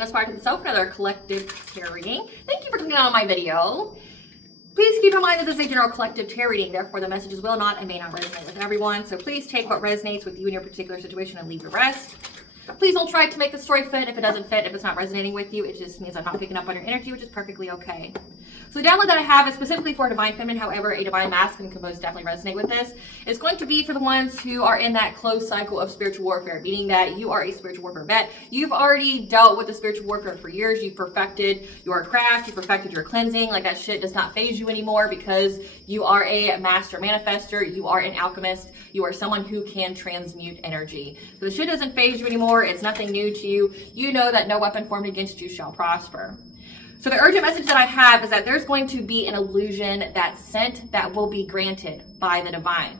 Aspire to the Self, another collective tarot reading. Thank you for coming out on my video. Please keep in mind that this is a general collective tarot reading, therefore the messages will not and may not resonate with everyone. So please take what resonates with you in your particular situation and leave the rest. Please don't try to make the story fit if it doesn't fit, if it's not resonating with you. It just means I'm not picking up on your energy, which is perfectly okay. So the download that I have is specifically for Divine Feminine. However, a Divine Masculine can most definitely resonate with this. It's going to be for the ones who are in that closed cycle of spiritual warfare, meaning that you are a spiritual warfare vet. You've already dealt with the spiritual warfare for years. You've perfected your craft. You've perfected your cleansing. Like, that shit does not phase you anymore because you are a master manifester. You are an alchemist. You are someone who can transmute energy. So the shit doesn't phase you anymore. It's nothing new to you. You know that no weapon formed against you shall prosper. So the urgent message that I have is that there's going to be an illusion that's sent that will be granted by the divine.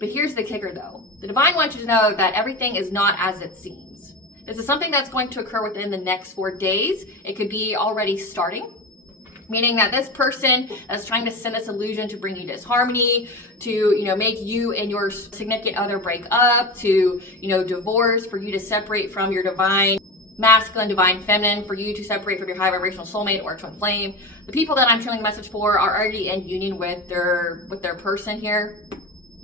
But here's the kicker though. The divine wants you to know that everything is not as it seems. This is something that's going to occur within the next 4 days. It could be already starting. Meaning that this person is trying to send this illusion to bring you disharmony, to, make you and your significant other break up, to, divorce, for you to separate from your divine masculine, divine feminine, for you to separate from your high vibrational soulmate or twin flame. The people that I'm channeling the message for are already in union with their person here.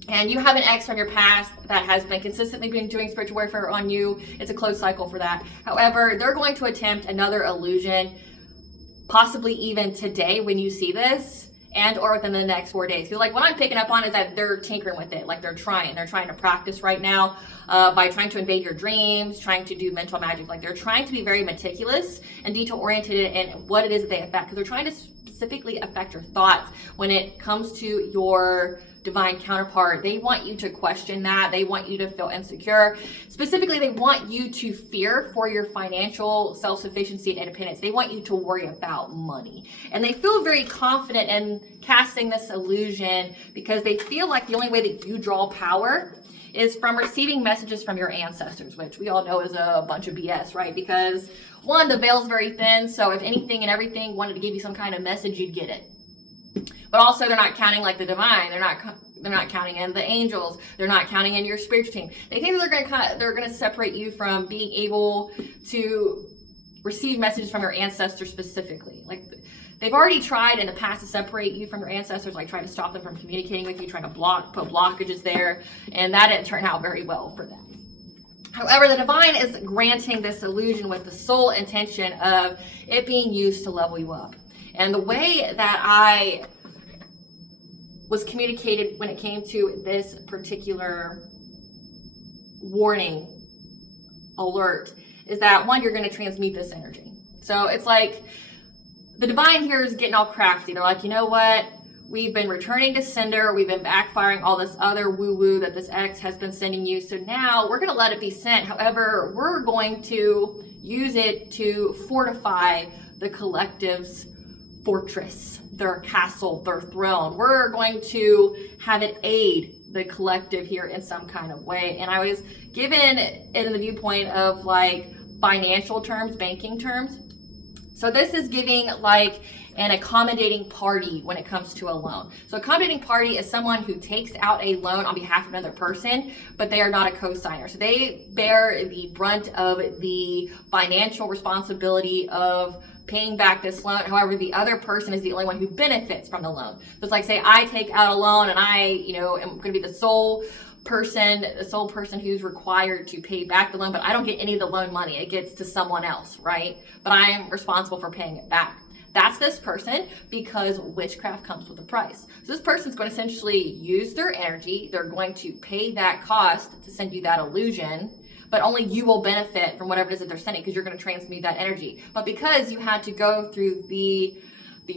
And you have an ex from your past that has been consistently doing spiritual warfare on you. It's a closed cycle for that. However, they're going to attempt another illusion, possibly even today when you see this, and or within the next 4 days. Because what I'm picking up on is that they're tinkering with it. They're trying to practice right now by trying to invade your dreams, trying to do mental magic. They're trying to be very meticulous and detail oriented in what it is that they affect, because they're trying to specifically affect your thoughts when it comes to your divine counterpart. They want you to question that. They want you to feel insecure. Specifically, they want you to fear for your financial self-sufficiency and independence. They want you to worry about money. And they feel very confident in casting this illusion because they feel like the only way that you draw power is from receiving messages from your ancestors, which we all know is a bunch of BS, right? Because one, the veil's very thin, so if anything and everything wanted to give you some kind of message, you'd get it. But also, they're not counting the divine. They're not counting in the angels. They're not counting in your spiritual team. They think that they're going to separate you from being able to receive messages from your ancestors specifically. They've already tried in the past to separate you from your ancestors, trying to stop them from communicating with you, trying to put blockages there, and that didn't turn out very well for them. However, the divine is granting this illusion with the sole intention of it being used to level you up. And the way that I was communicated when it came to this particular warning alert is that, one, you're going to transmute this energy. So it's the divine here is getting all crafty. They're you know what? We've been returning to sender. We've been backfiring all this other woo-woo that this ex has been sending you. So now we're going to let it be sent. However, we're going to use it to fortify the collective's fortress, their castle, their throne. We're going to have it aid the collective here in some kind of way. And I was given in the viewpoint of financial terms, banking terms. So this is giving an accommodating party when it comes to a loan. So accommodating party is someone who takes out a loan on behalf of another person, but they are not a co-signer. So they bear the brunt of the financial responsibility of paying back this loan. However, the other person is the only one who benefits from the loan. So it's say I take out a loan and I, am going to be the sole person who's required to pay back the loan, but I don't get any of the loan money. It gets to someone else, right? But I am responsible for paying it back. That's this person, because witchcraft comes with a price. So this person's going to essentially use their energy. They're going to pay that cost to send you that illusion, but only you will benefit from whatever it is that they're sending because you're going to transmute that energy. But because you had to go through the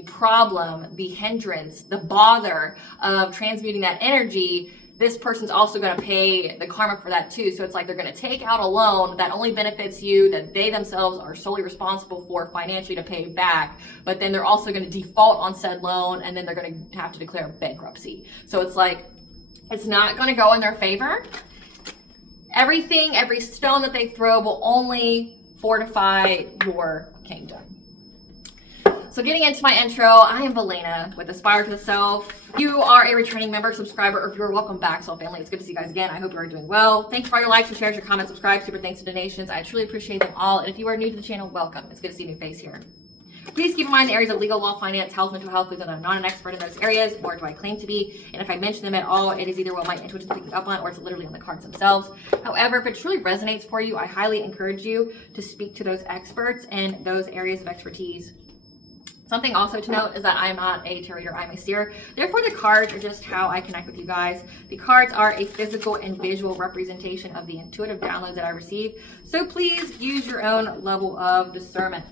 problem, the hindrance, the bother of transmuting that energy, this person's also going to pay the karma for that too. So it's they're going to take out a loan that only benefits you, that they themselves are solely responsible for financially to pay back, but then they're also going to default on said loan, and then they're going to have to declare bankruptcy. So it's it's not going to go in their favor. Every stone that they throw will only fortify your kingdom. So getting into my intro, I am Valena with Aspire to the Self. You are a returning member, subscriber, or viewer. Welcome back, Soul Family. It's good to see you guys again. I hope you are doing well. Thanks for all your likes, your shares, your comments, subscribe, super thanks to donations. I truly appreciate them all. And if you are new to the channel, welcome. It's good to see a new face here. Please keep in mind the areas of legal, law, finance, health, mental health. Please know that I'm not an expert in those areas, nor do I claim to be. And if I mention them at all, it is either what my intuition is picking up on or it's literally on the cards themselves. However, if it truly resonates for you, I highly encourage you to speak to those experts in those areas of expertise. Something also to note is that I'm not a tarot reader, I'm a seer. Therefore, the cards are just how I connect with you guys. The cards are a physical and visual representation of the intuitive downloads that I receive. So please use your own level of discernment.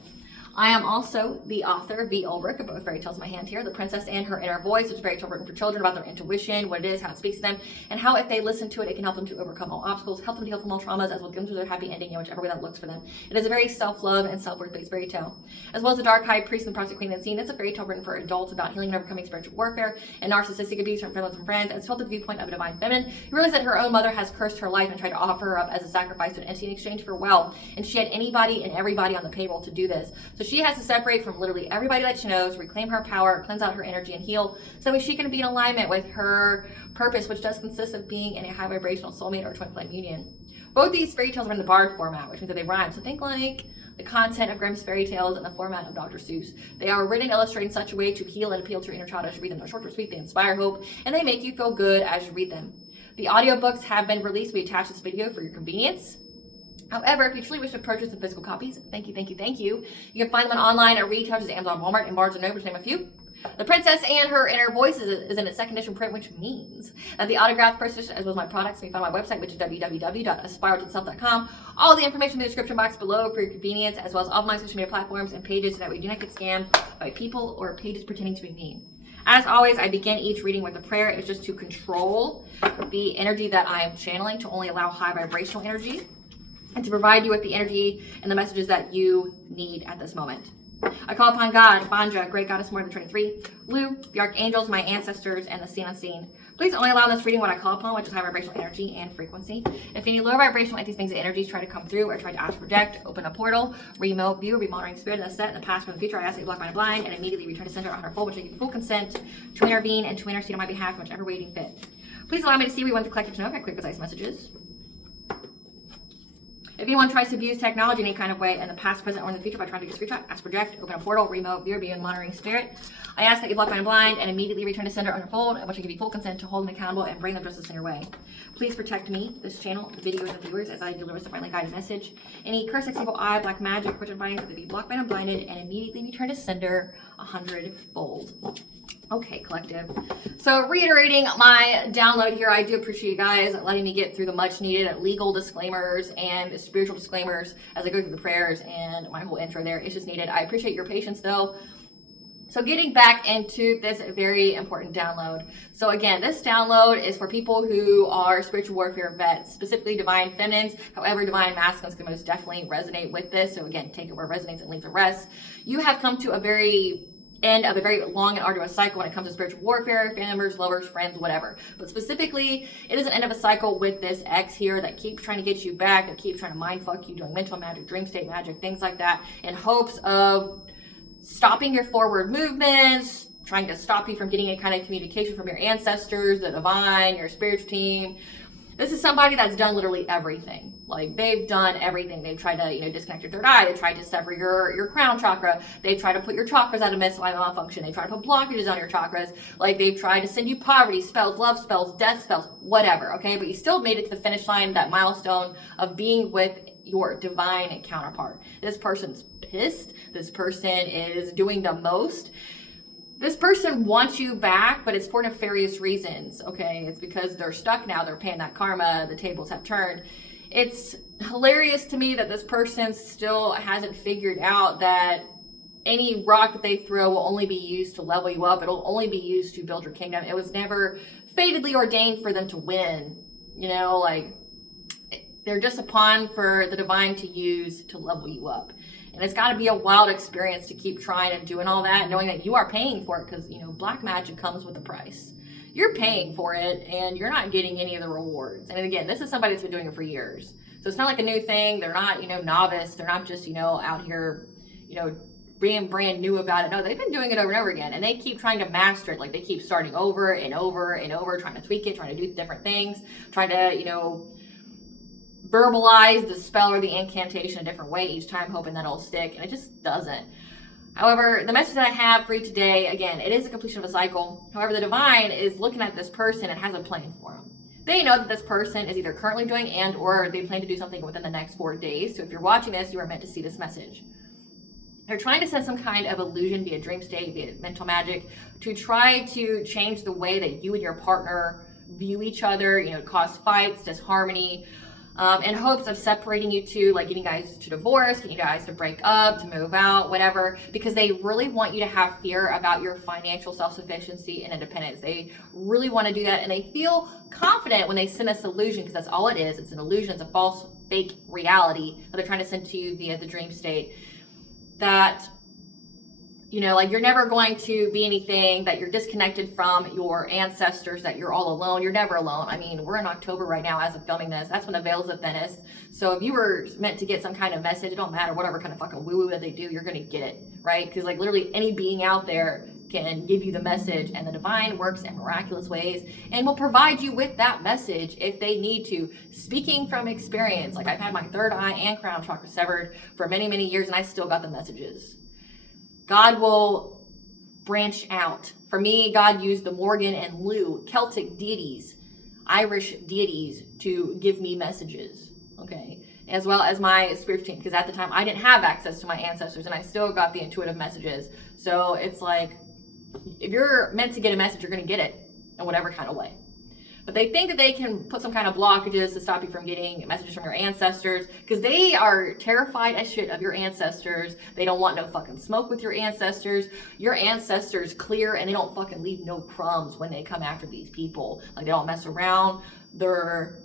I am also the author, V. Ulrich, of both fairy tales in my hand here, The Princess and Her Inner Voice, which is a fairy tale written for children about their intuition, what it is, how it speaks to them, and how if they listen to it, it can help them to overcome all obstacles, help them to heal from all traumas, as well as get them to their happy ending in whichever way that looks for them. It is a very self-love and self-worth based fairy tale. As well as The Dark High Priest and the Prostitute Queen Unseen, it's a fairy tale written for adults about healing and overcoming spiritual warfare and narcissistic abuse from friends and friends, and told the viewpoint of a divine feminine who realized that her own mother has cursed her life and tried to offer her up as a sacrifice to an entity in exchange for wealth, and she had anybody and everybody on the payroll to do this. So she has to separate from literally everybody that she knows, reclaim her power, cleanse out her energy, and heal, so that she can be in alignment with her purpose, which does consist of being in a high vibrational soulmate or twin flame union. Both these fairy tales are in the bard format, which means that they rhyme. So think like the content of Grimm's fairy tales in the format of Dr. Seuss. They are written and illustrated in such a way to heal and appeal to your inner child as you read them. They're short or sweet, they inspire hope, and they make you feel good as you read them. The audiobooks have been released. We attach this video for your convenience. However, if you truly wish to purchase the physical copies, thank you. You can find them online at retailers, Amazon, Walmart, and Barnes & Noble, to name a few. The Princess and Her Inner Voice is in its second edition print, which means that the autographed first edition, as well as my products, can be found on my website, which is www.aspiraltotheself.com. All the information in the description box below for your convenience, as well as all of my social media platforms and pages, so that we do not get scammed by people or pages pretending to be me. As always, I begin each reading with a prayer. It's just to control the energy that I am channeling, to only allow high vibrational energy, and to provide you with the energy and the messages that you need at this moment. I call upon God, Banja, Great Goddess More than 23, Lu, the Archangels, my ancestors, and the seen unseen. Please only allow this reading what I call upon, which is high vibrational energy and frequency. If any lower vibrational entities, things, and energies try to come through or try to astral project, open a portal, remote view, remonitoring spirit in the set, in the past or in the future, I ask that you block my blind and immediately return to center on her full, which I give you full consent to intervene and to intercede on my behalf in whichever way you fit. Please allow me to see we want the collective to know if I click precise messages. If anyone tries to abuse technology in any kind of way in the past, present, or in the future by trying to get a screenshot, ask project, open a portal, remote, viewer, be in monitoring spirit, I ask that you block my blind and immediately return to sender unfold, and which I give you full consent to hold them accountable and bring them justice in your way. Please protect me, this channel, the videos, and viewers as I deliver this divinely guided message. Any curse, sex, evil eye, black magic, witch advice, that they be blocked by and blinded and immediately return to sender 100-fold. Okay, collective. So reiterating my download here, I do appreciate you guys letting me get through the much needed legal disclaimers and spiritual disclaimers as I go through the prayers and my whole intro there. It's just needed. I appreciate your patience though. So getting back into this very important download. So again, this download is for people who are spiritual warfare vets, specifically divine feminines. However, divine masculines can most definitely resonate with this. So again, take it where it resonates and leave the rest. You have come to a very end of a very long and arduous cycle when it comes to spiritual warfare, family members, lovers, friends, whatever. But specifically, it is an end of a cycle with this ex here that keeps trying to get you back, that keeps trying to mind fuck you, doing mental magic, dream state magic, things like that, in hopes of stopping your forward movements, trying to stop you from getting any kind of communication from your ancestors, the divine, your spiritual team. This is somebody that's done literally everything. Like, they've done everything. They've tried to, disconnect your third eye. They've tried to sever your crown chakra. They've tried to put your chakras out of misalignment malfunction. They've tried to put blockages on your chakras. Like, they've tried to send you poverty spells, love spells, death spells, whatever, okay? But you still made it to the finish line, that milestone of being with your divine counterpart. This person's pissed. This person is doing the most. This person wants you back, but it's for nefarious reasons, okay? It's because they're stuck now. They're paying that karma. The tables have turned. It's hilarious to me that this person still hasn't figured out that any rock that they throw will only be used to level you up. It'll only be used to build your kingdom. It was never fatedly ordained for them to win. They're just a pawn for the divine to use to level you up. And it's got to be a wild experience to keep trying and doing all that, knowing that you are paying for it, because, black magic comes with a price. You're paying for it, and you're not getting any of the rewards. And again, this is somebody that's been doing it for years. So it's not like a new thing. They're not, novice. They're not just, out here, being brand new about it. No, they've been doing it over and over again, and they keep trying to master it. Like, they keep starting over and over and over, trying to tweak it, trying to do different things, trying to, you know, verbalize the spell or the incantation a different way each time, hoping that it'll stick, and it just doesn't. However, the message that I have for you today, again, it is a completion of a cycle. However, the divine is looking at this person and has a plan for them. They know that this person is either currently doing and or they plan to do something within the next 4 days. So if you're watching this, you are meant to see this message. They're trying to send some kind of illusion via dream state, via mental magic, to try to change the way that you and your partner view each other, you know, cause fights, disharmony, in hopes of separating you two, like getting you guys to divorce, getting you guys to break up, to move out, whatever, because they really want you to have fear about your financial self-sufficiency and independence. They really want to do that, and they feel confident when they send this illusion, because that's all it is. It's an illusion. It's a false, fake reality that they're trying to send to you via the dream state. That, you know, like, you're never going to be anything, that you're disconnected from your ancestors, that you're all alone. You're never alone. I mean, we're in October right now as of filming this. That's when the veil's the thinnest. So if you were meant to get some kind of message, it don't matter whatever kind of fucking woo-woo that they do, you're going to get it, right? Because, like, literally any being out there can give you the message, and the divine works in miraculous ways and will provide you with that message if they need to. Speaking from experience, like, I've had my third eye and crown chakra severed for many, many years, and I still got the messages. God will branch out. For me, God used the Morgan and Lou, Celtic deities, Irish deities, to give me messages, okay? As well as my spiritual team, because at the time I didn't have access to my ancestors, and I still got the intuitive messages. So it's like, if you're meant to get a message, you're going to get it in whatever kind of way. But they think that they can put some kind of blockages to stop you from getting messages from your ancestors, because they are terrified as shit of your ancestors. They don't want no fucking smoke with your ancestors. Your ancestors clear, and they don't fucking leave no crumbs when they come after these people. Like, they don't mess around. They're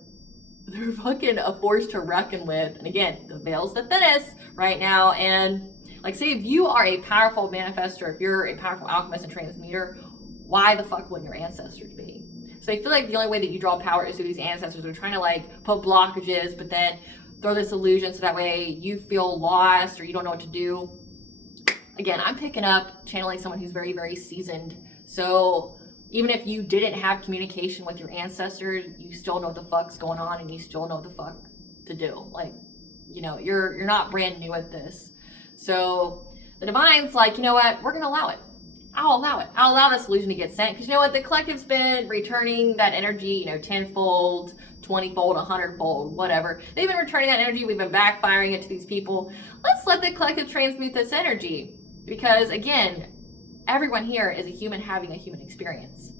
fucking a force to reckon with. And again, the veil's the thinnest right now. And like, say if you are a powerful manifestor, if you're a powerful alchemist and transmuter, why the fuck wouldn't your ancestors be? So I feel like the only way that you draw power is through these ancestors. They're trying to, like, put blockages, but then throw this illusion so that way you feel lost or you don't know what to do. Again, I'm picking up channeling someone who's very, very seasoned. So even if you didn't have communication with your ancestors, you still know what the fuck's going on, and you still know what the fuck to do. Like, you know, you're not brand new at this. So the divine's like, you know what? We're going to allow it. I'll allow it. I'll allow this illusion to get sent, because you know what? The collective's been returning that energy, you know, 10-fold, 20-fold, 100-fold, whatever. They've been returning that energy. We've been backfiring it to these people. Let's let the collective transmute this energy, because again, everyone here is a human having a human experience.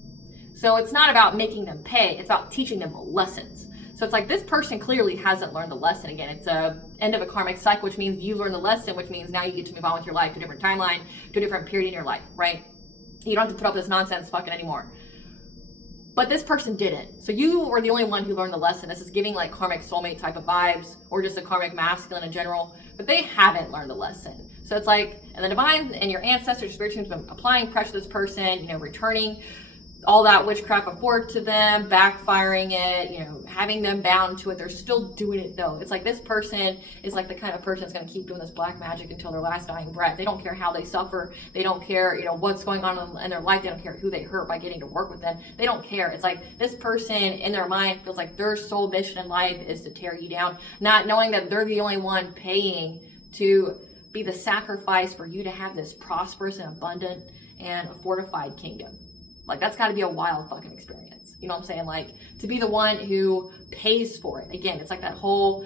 So it's not about making them pay. It's about teaching them lessons. So it's like, this person clearly hasn't learned the lesson. Again, it's a end of a karmic cycle, which means you learn the lesson, which means now you get to move on with your life to a different timeline, to a different period in your life, right? You don't have to put up this nonsense fucking anymore. But this person didn't. So you were the only one who learned the lesson. This is giving like karmic soulmate type of vibes, or just a karmic masculine in general, but they haven't learned the lesson. So it's like, and the divine and your ancestors, spiritual teams, been applying pressure to this person, you know, returning all that witchcraft before to them, backfiring it, you know, having them bound to it. They're still doing it though. It's like, this person is like the kind of person that's going to keep doing this black magic until their last dying breath. They don't care how they suffer. They don't care, you know, what's going on in their life. They don't care who they hurt by getting to work with them. They don't care. It's like, this person in their mind feels like their sole mission in life is to tear you down, not knowing that they're the only one paying to be the sacrifice for you to have this prosperous and abundant and a fortified kingdom. Like, that's got to be a wild fucking experience. You know what I'm saying? Like, to be the one who pays for it. Again, it's like that whole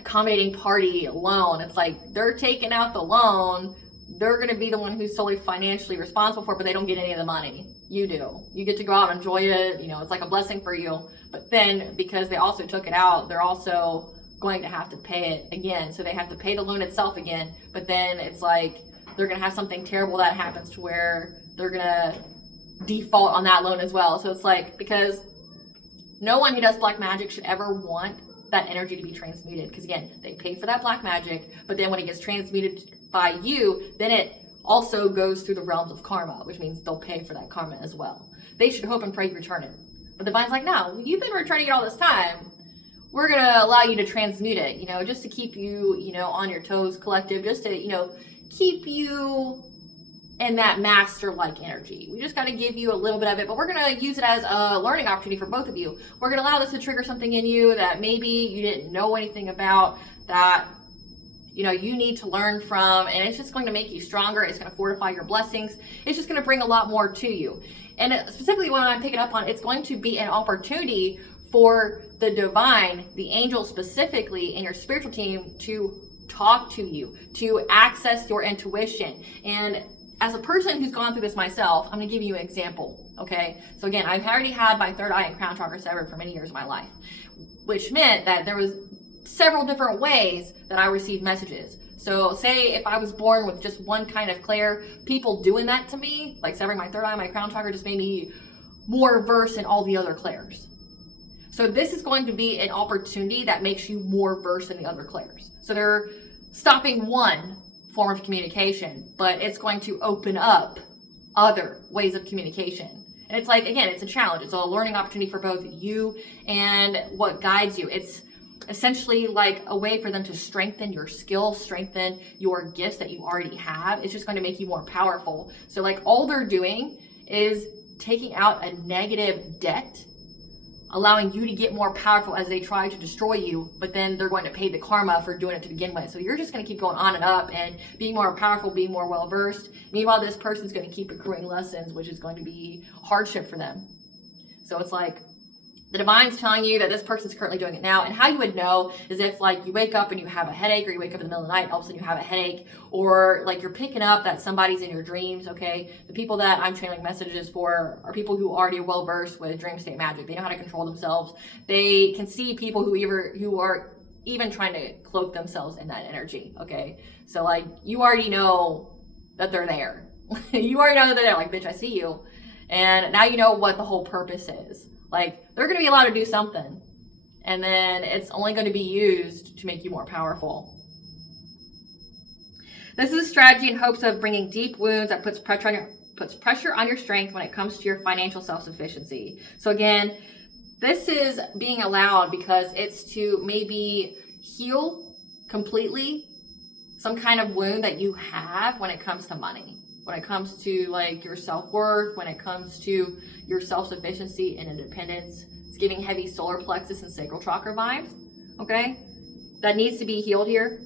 accommodating party loan. It's like, they're taking out the loan. They're going to be the one who's solely financially responsible for it, but they don't get any of the money. You do. You get to go out and enjoy it. You know, it's like a blessing for you. But then, because they also took it out, they're also going to have to pay it again. So they have to pay the loan itself again. But then it's like, they're going to have something terrible that happens to where they're going to default on that loan as well. So it's like, because no one who does black magic should ever want that energy to be transmuted, because again, they pay for that black magic, but then when it gets transmuted by you, then it also goes through the realms of karma, which means they'll pay for that karma as well. They should hope and pray you return it. But the divine's like, no, you've been returning it all this time. We're going to allow you to transmute it, you know, just to keep you, you know, on your toes, collective, just to, you know, keep you in that master-like energy. We just got to give you a little bit of it, but we're going to use it as a learning opportunity for both of you. We're going to allow this to trigger something in you that maybe you didn't know anything about, that you need to learn from, and it's just going to make you stronger. It's going to fortify your blessings. It's just going to bring a lot more to you. And specifically what I'm picking up on, it's going to be an opportunity for the divine, the angels specifically, and your spiritual team to talk to you, to access your intuition. And as a person who's gone through this myself, I'm going to give you an example, okay? So again, I've already had my third eye and crown chakra severed for many years of my life, which meant that there was several different ways that I received messages. So say if I was born with just one kind of clair, people doing that to me, like severing my third eye, my crown chakra, just made me more versed in all the other clairs. So this is going to be an opportunity that makes you more versed in the other clairs. So they're stopping one form of communication, but it's going to open up other ways of communication. And it's like, again, it's a challenge. It's a learning opportunity for both you and what guides you. It's essentially like a way for them to strengthen your skills, strengthen your gifts that you already have. It's just going to make you more powerful. So like all they're doing is taking out a negative debt, allowing you to get more powerful as they try to destroy you, but then they're going to pay the karma for doing it to begin with. So you're just going to keep going on and up and being more powerful, being more well-versed. Meanwhile, this person's going to keep accruing lessons, which is going to be hardship for them. So it's like the divine's telling you that this person's currently doing it now. And how you would know is if like you wake up and you have a headache, or you wake up in the middle of the night and all of a sudden you have a headache, or like you're picking up that somebody's in your dreams, okay? The people that I'm channeling messages for are people who already are well versed with dream state magic. They know how to control themselves. They can see people who are even trying to cloak themselves in that energy, okay? So like you already know that they're there. You already know that they're there. Like, bitch, I see you. And now you know what the whole purpose is. Like, they're going to be allowed to do something, and then it's only going to be used to make you more powerful. This is a strategy in hopes of bringing deep wounds that puts pressure on your strength when it comes to your financial self-sufficiency. So again, this is being allowed because it's to maybe heal completely some kind of wound that you have when it comes to money. When it comes to like your self-worth, when it comes to your self-sufficiency and independence. It's giving heavy solar plexus and sacral chakra vibes, okay? That needs to be healed here.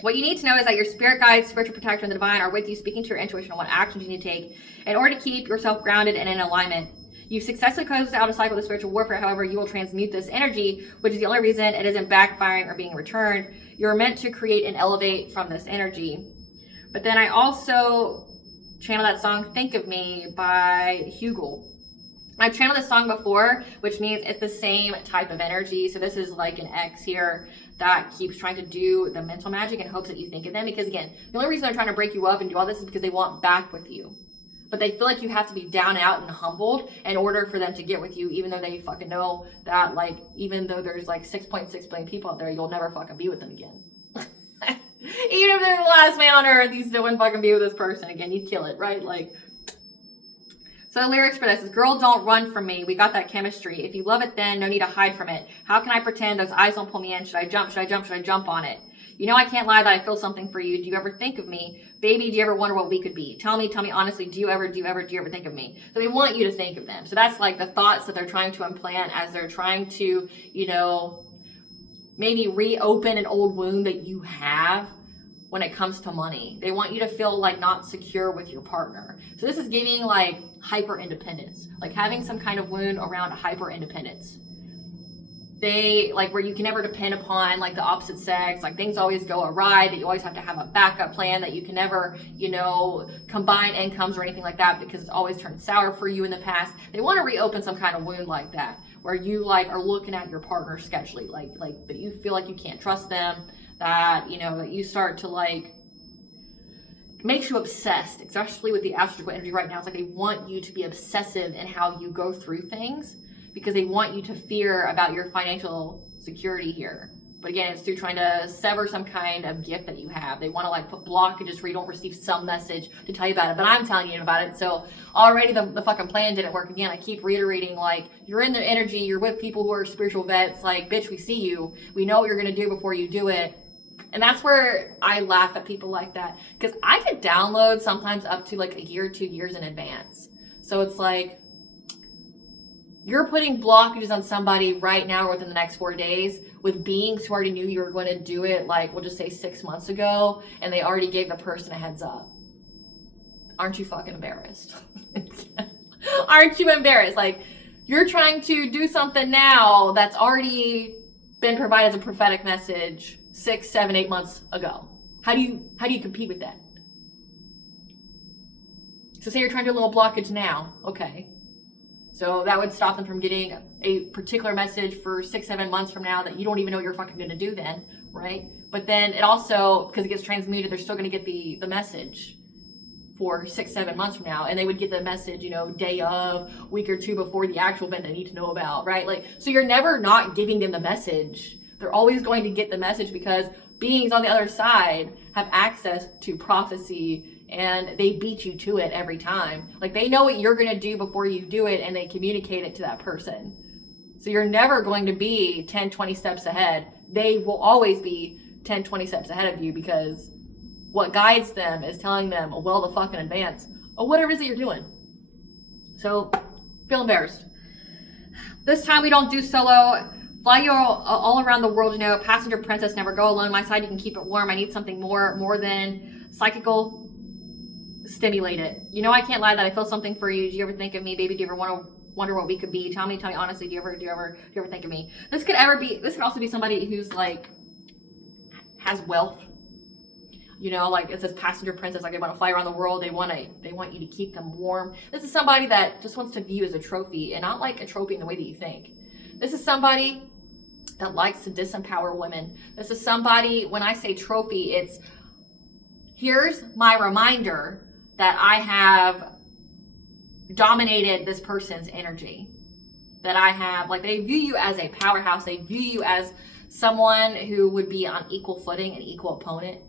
What you need to know is that your spirit guides, spiritual protector, and the divine are with you, speaking to your intuition on what actions you need to take in order to keep yourself grounded and in alignment. You've successfully closed out a cycle of spiritual warfare. However, you will transmute this energy, which is the only reason it isn't backfiring or being returned. You're meant to create and elevate from this energy. But then I also channel that song Think of Me by Hugel. I've channeled this song before, which means it's the same type of energy. So this is like an X here that keeps trying to do the mental magic in hopes that you think of them. Because again, the only reason they're trying to break you up and do all this is because they want back with you. But they feel like you have to be down out and humbled in order for them to get with you, even though they fucking know that, like, even though there's like 6.6 billion people out there, you'll never fucking be with them again. Even if they're the last man on earth, you still wouldn't fucking be with this person again. You'd kill it, right? Like, so the lyrics for this is, girl, don't run from me. We got that chemistry. If you love it, then no need to hide from it. How can I pretend those eyes don't pull me in? Should I jump? Should I jump? Should I jump on it? You know I can't lie that I feel something for you. Do you ever think of me? Baby, do you ever wonder what we could be? Tell me honestly, do you ever think of me? So they want you to think of them. So that's like the thoughts that they're trying to implant as they're trying to, maybe reopen an old wound that you have when it comes to money. They want you to feel like not secure with your partner. So this is giving like hyper independence, like having some kind of wound around hyper independence. They like where you can never depend upon like the opposite sex, like things always go awry, that you always have to have a backup plan, that you can never, combine incomes or anything like that because it's always turned sour for you in the past. They want to reopen some kind of wound like that, where you like are looking at your partner sketchily, like that you feel like you can't trust them, that, that you start to like, makes you obsessed, especially with the astrological energy right now. It's like they want you to be obsessive in how you go through things because they want you to fear about your financial security here. But again, it's through trying to sever some kind of gift that you have. They want to like put blockages where you don't receive some message to tell you about it, but I'm telling you about it. So already the fucking plan didn't work. Again, I keep reiterating, like, you're in the energy, you're with people who are spiritual vets, like, bitch, we see you. We know what you're going to do before you do it. And that's where I laugh at people like that, because I could download sometimes up to like a year, 2 years in advance. So it's like, you're putting blockages on somebody right now within the next 4 days with beings who already knew you were going to do it, like, we'll just say 6 months ago, and they already gave the person a heads up. Aren't you fucking embarrassed? Aren't you embarrassed? Like, you're trying to do something now that's already been provided as a prophetic message 6, 7, 8 months ago. How do you compete with that? So say you're trying to do a little blockage now. Okay. So that would stop them from getting a particular message for 6, 7 months from now that you don't even know what you're fucking going to do then, right? But then it also, because it gets transmuted, they're still going to get the message for 6, 7 months from now. And they would get the message, you know, day of, week or 2 before the actual event they need to know about, right? Like, so you're never not giving them the message. They're always going to get the message because beings on the other side have access to prophecy, and they beat you to it every time. Like, they know what you're going to do before you do it, and they communicate it to that person. So you're never going to be 10, 20 steps ahead. They will always be 10, 20 steps ahead of you, because what guides them is telling them well the fuck in advance of whatever it is that you're doing. So, feel embarrassed. This time we don't do solo. Fly you all around the world, you know. Passenger princess, never go alone. My side, you can keep it warm. I need something more than psychical. Stimulate it. You know, I can't lie that I feel something for you. Do you ever think of me, baby? Do you ever wonder what we could be? Tell me honestly. Do you ever think of me? This could also be somebody who's like has wealth. You know, like it says passenger princess, like they want to fly around the world. They want you to keep them warm. This is somebody that just wants to view as a trophy, and not like a trophy in the way that you think. This is somebody that likes to disempower women. This is somebody, when I say trophy, it's here's my reminder that I have dominated this person's energy. That I have, like, they view you as a powerhouse. They view you as someone who would be on equal footing, an equal opponent.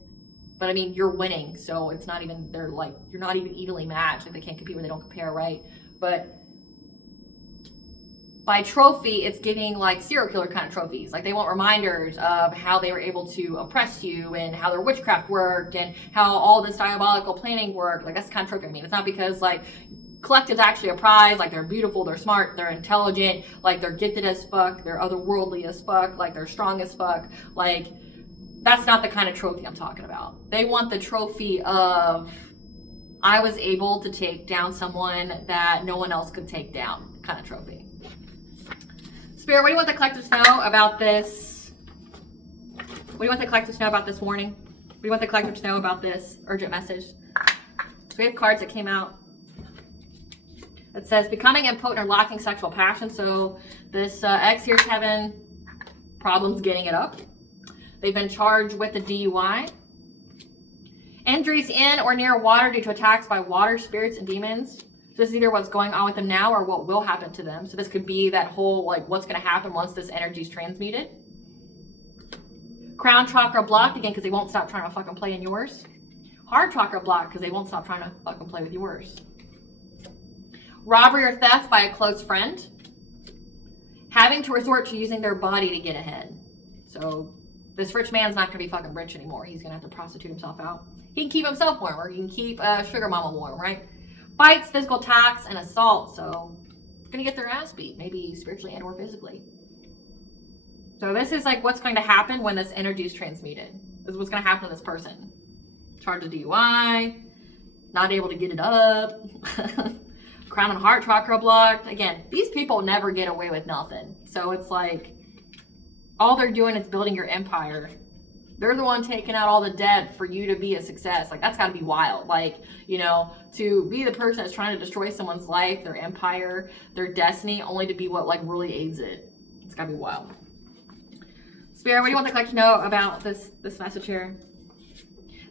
But I mean, you're winning, so it's not even, they're like, you're not even evenly matched. Like, they can't compete where they don't compare, right? But by trophy, it's giving like serial killer kind of trophies. Like, they want reminders of how they were able to oppress you, and how their witchcraft worked, and how all this diabolical planning worked. Like, that's the kind of trophy I mean. It's not because like collective's actually a prize, like they're beautiful, they're smart, they're intelligent, like they're gifted as fuck, they're otherworldly as fuck, like they're strong as fuck. Like, that's not the kind of trophy I'm talking about. They want the trophy of, I was able to take down someone that no one else could take down kind of trophy. Spirit, what do you want the collective to know about this? What do you want the collective to know about this warning? What do you want the collective to know about this urgent message? So we have cards that came out. It says, becoming impotent or lacking sexual passion. So this ex here's having problems getting it up. They've been charged with a DUI. Injuries in or near water due to attacks by water spirits and demons. So this is either what's going on with them now or what will happen to them. So this could be that whole, like, what's going to happen once this energy is transmuted. Crown chakra blocked, again, because they won't stop trying to fucking play in yours. Heart chakra blocked, because they won't stop trying to fucking play with yours. Robbery or theft by a close friend. Having to resort to using their body to get ahead. So this rich man's not going to be fucking rich anymore. He's going to have to prostitute himself out. He can keep himself warm, or he can keep sugar mama warm, right? Bites, physical attacks, and assault. So gonna get their ass beat, maybe spiritually and or physically. So this is like what's going to happen when this energy is transmuted. This is what's going to happen to this person. Charged with DUI, not able to get it up, crown and heart chakra blocked. Again, these people never get away with nothing. So it's like all they're doing is building your empire. They're the one taking out all the debt for you to be a success. Like, that's got to be wild. Like, you know, to be the person that's trying to destroy someone's life, their empire, their destiny, only to be what, like, really aids it. It's got to be wild. Spirit, what do you want the collective to know about this message here?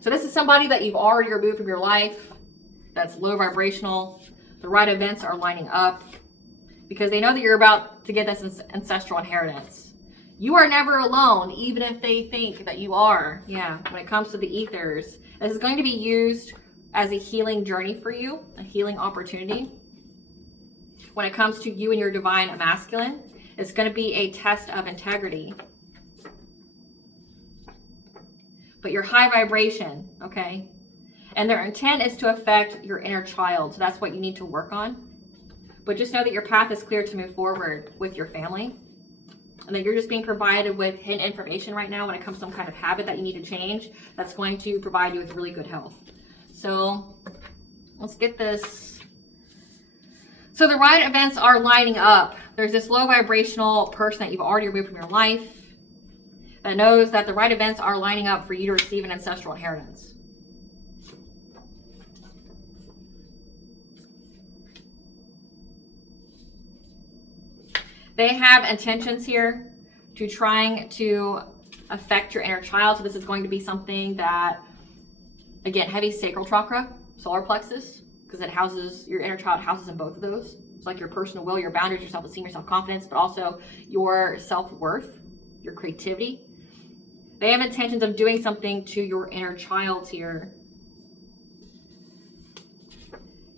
So this is somebody that you've already removed from your life, that's low vibrational. The right events are lining up because they know that you're about to get this ancestral inheritance. You are never alone, even if they think that you are. Yeah, when it comes to the ethers, this is going to be used as a healing journey for you, a healing opportunity. When it comes to you and your divine masculine, it's going to be a test of integrity. but you're high vibration, okay? And their intent is to affect your inner child. So that's what you need to work on. But just know that your path is clear to move forward with your family. And that you're just being provided with hidden information right now when it comes to some kind of habit that you need to change that's going to provide you with really good health. So let's get this. So the right events are lining up. There's this low vibrational person that you've already removed from your life that knows that the right events are lining up for you to receive an ancestral inheritance. They have intentions here to trying to affect your inner child. So this is going to be something that, again, heavy sacral chakra, solar plexus, because it houses, your inner child houses in both of those. It's like your personal will, your boundaries, your self-esteem, your self-confidence, but also your self-worth, your creativity. They have intentions of doing something to your inner child here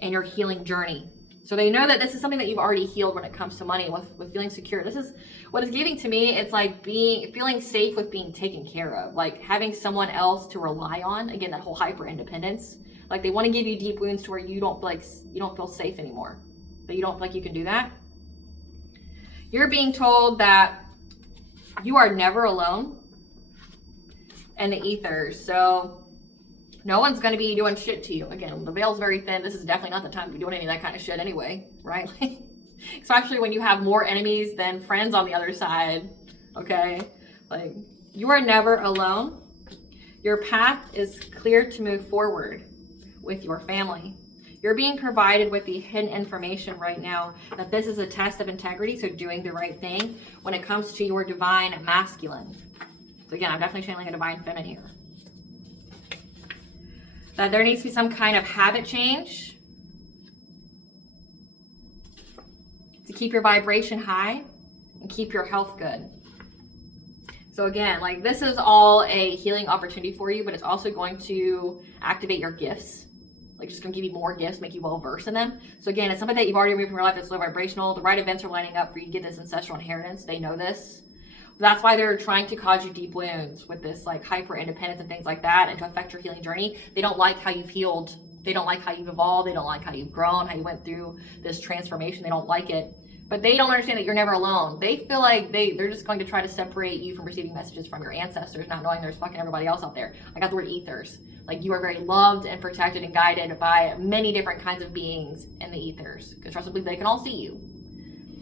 and your healing journey. So they know that this is something that you've already healed when it comes to money, with feeling secure. This is what it's giving to me. It's like feeling safe with being taken care of, like having someone else to rely on. Again, that whole hyper independence. Like they want to give you deep wounds to where you don't feel safe anymore. That you don't feel like you can do that. You're being told that you are never alone in the ethers. So no one's going to be doing shit to you. Again, the veil's very thin. This is definitely not the time to be doing any of that kind of shit anyway, right? Especially when you have more enemies than friends on the other side, okay? Like, you are never alone. Your path is clear to move forward with your family. You're being provided with the hidden information right now that this is a test of integrity, so doing the right thing when it comes to your divine masculine. So again, I'm definitely channeling a divine feminine here. That there needs to be some kind of habit change to keep your vibration high and keep your health good. So again, like this is all a healing opportunity for you, but it's also going to activate your gifts. Like just going to give you more gifts, make you well versed in them. So again, it's something that you've already removed from your life that's low vibrational. The right events are lining up for you to get this ancestral inheritance. They know this. That's why they're trying to cause you deep wounds with this like hyper independence and things like that, and to affect your healing journey. They don't like how you've healed. They don't like how you've evolved. They don't like how you've grown, how you went through this transformation. They don't like it. But they don't understand that you're never alone. They feel like they're just going to try to separate you from receiving messages from your ancestors, not knowing there's fucking everybody else out there. I got the word ethers. Like you are very loved and protected and guided by many different kinds of beings in the ethers. Because trust me, they can all see you.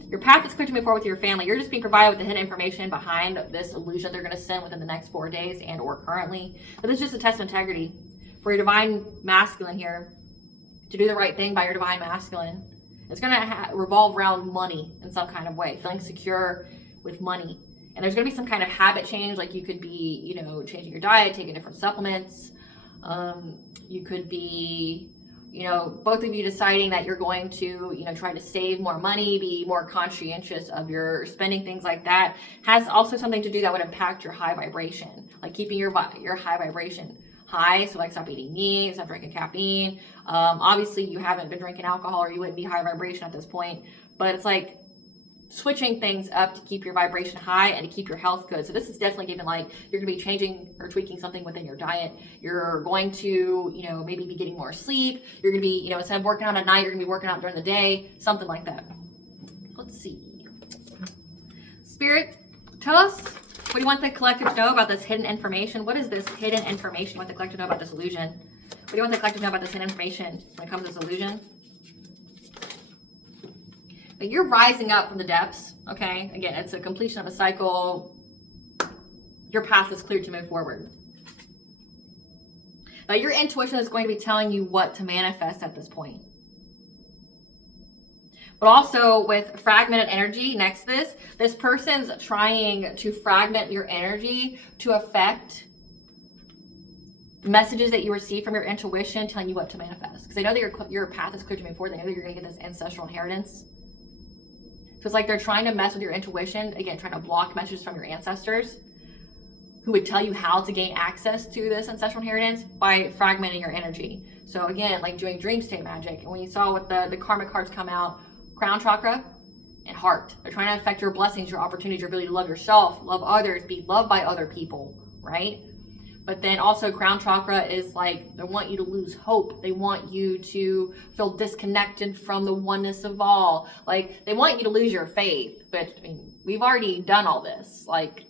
Your path is clear to move forward with your family. You're just being provided with the hidden information behind this illusion they're going to send within the next 4 days and or currently. But this is just a test of integrity for your divine masculine here to do the right thing by your divine masculine. It's going to revolve around money in some kind of way, feeling secure with money. And there's going to be some kind of habit change. Like you could be, changing your diet, taking different supplements. You could be, both of you deciding that you're going to, try to save more money, be more conscientious of your spending, things like that. Has also something to do that would impact your high vibration, like keeping your high vibration high. So like stop eating meat, stop drinking caffeine. Obviously you haven't been drinking alcohol or you wouldn't be high vibration at this point, but it's like switching things up to keep your vibration high and to keep your health good. So this is definitely given like you're going to be changing or tweaking something within your diet. You're going to, maybe be getting more sleep. You're going to be, instead of working out at night, you're going to be working out during the day, something like that. Let's see. Spirit, tell us, what do you want the collective to know about this hidden information? What is this hidden information? What the collective know about this illusion? What do you want the collective to know about this hidden information when it comes to this illusion? But you're rising up from the depths, okay? Again, it's a completion of a cycle. Your path is clear to move forward. Now, your intuition is going to be telling you what to manifest at this point. But also with fragmented energy next to this person's trying to fragment your energy to affect the messages that you receive from your intuition telling you what to manifest. Because they know that your path is clear to move forward. They know that you're going to get this ancestral inheritance. So it's like they're trying to mess with your intuition. Again, trying to block messages from your ancestors who would tell you how to gain access to this ancestral inheritance by fragmenting your energy. So again, like doing dream state magic. And when you saw what the karmic cards come out, crown chakra and heart. They're trying to affect your blessings, your opportunities, your ability to love yourself, love others, be loved by other people, right? But then also crown chakra is like, they want you to lose hope. They want you to feel disconnected from the oneness of all. Like, they want you to lose your faith. But I mean, we've already done all this. Like,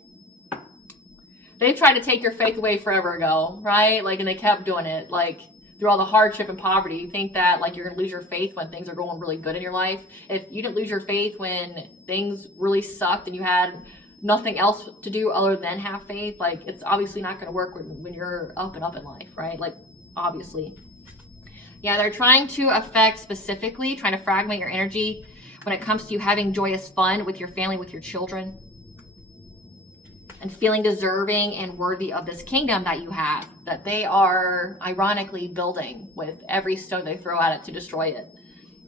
they tried to take your faith away forever ago, right? Like, and they kept doing it. Like, through all the hardship and poverty, you think that like you're gonna lose your faith when things are going really good in your life. If you didn't lose your faith when things really sucked and you had nothing else to do other than have faith, like it's obviously not going to work when you're up and up in life, right? Like, obviously. Yeah, they're trying to affect, specifically trying to fragment your energy when it comes to you having joyous fun with your family, with your children, and feeling deserving and worthy of this kingdom that you have, that they are ironically building with every stone they throw at it to destroy it.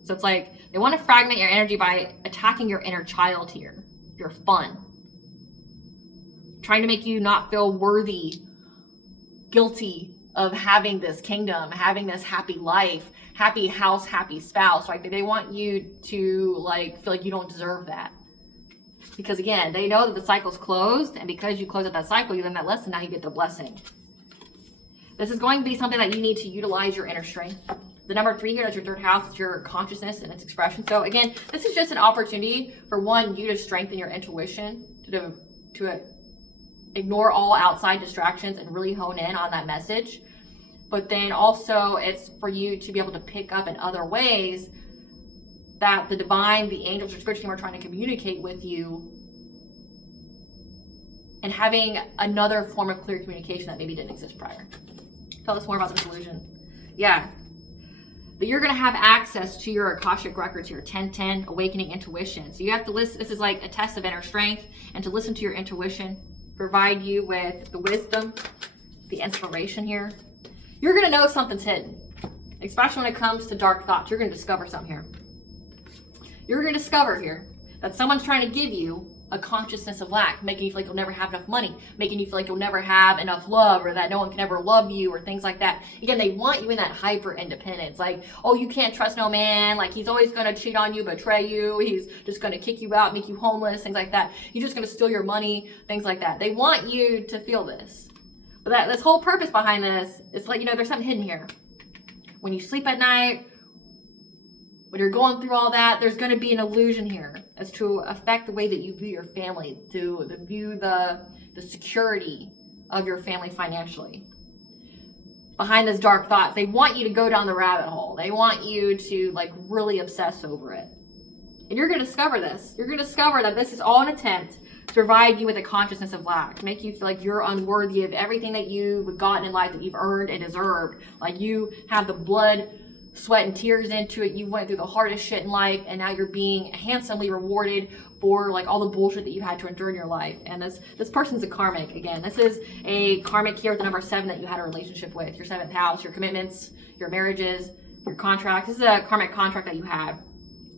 So it's like they want to fragment your energy by attacking your inner child here, your fun, trying to make you not feel worthy, guilty of having this kingdom, having this happy life, happy house, happy spouse. Like, they want you to like feel like you don't deserve that. Because again, they know that the cycle's closed, and because you close out that cycle, you learn that lesson, now you get the blessing. This is going to be something that you need to utilize your inner strength. The number 3 here, that's your third house, it's your consciousness and its expression. So again, this is just an opportunity for you to strengthen your intuition, to ignore all outside distractions and really hone in on that message. But then also it's for you to be able to pick up in other ways that the divine, the angels, or spirit team are trying to communicate with you, and having another form of clear communication that maybe didn't exist prior. Tell us more about this illusion. Yeah. That you're going to have access to your Akashic records here, 1010, awakening intuition. So you have to listen. This is like a test of inner strength, and to listen to your intuition, provide you with the wisdom, the inspiration here. You're going to know something's hidden, especially when it comes to dark thoughts. You're going to discover something here. You're going to discover here that someone's trying to give you a consciousness of lack, making you feel like you'll never have enough money, making you feel like you'll never have enough love, or that no one can ever love you, or things like that. Again, they want you in that hyper independence. Like, oh, you can't trust no man. Like, he's always going to cheat on you, betray you. He's just going to kick you out, make you homeless, things like that. He's just going to steal your money, things like that. They want you to feel this. But this whole purpose behind this is like, there's something hidden here. When you sleep at night, when you're going through all that, there's going to be an illusion here as to affect the way that you view your family, to view the security of your family financially. Behind those dark thoughts, they want you to go down the rabbit hole. They want you to like really obsess over it. And you're going to discover this. You're going to discover that this is all an attempt to provide you with a consciousness of lack, to make you feel like you're unworthy of everything that you've gotten in life, that you've earned and deserved. Like, you have the blood, sweat, and tears into it. You went through the hardest shit in life, and now you're being handsomely rewarded for like all the bullshit that you've had to endure in your life. And this person's a karmic. Again, this is a karmic here with the number 7 that you had a relationship with, your 7th house, your commitments, your marriages, your contracts. This is a karmic contract that you had.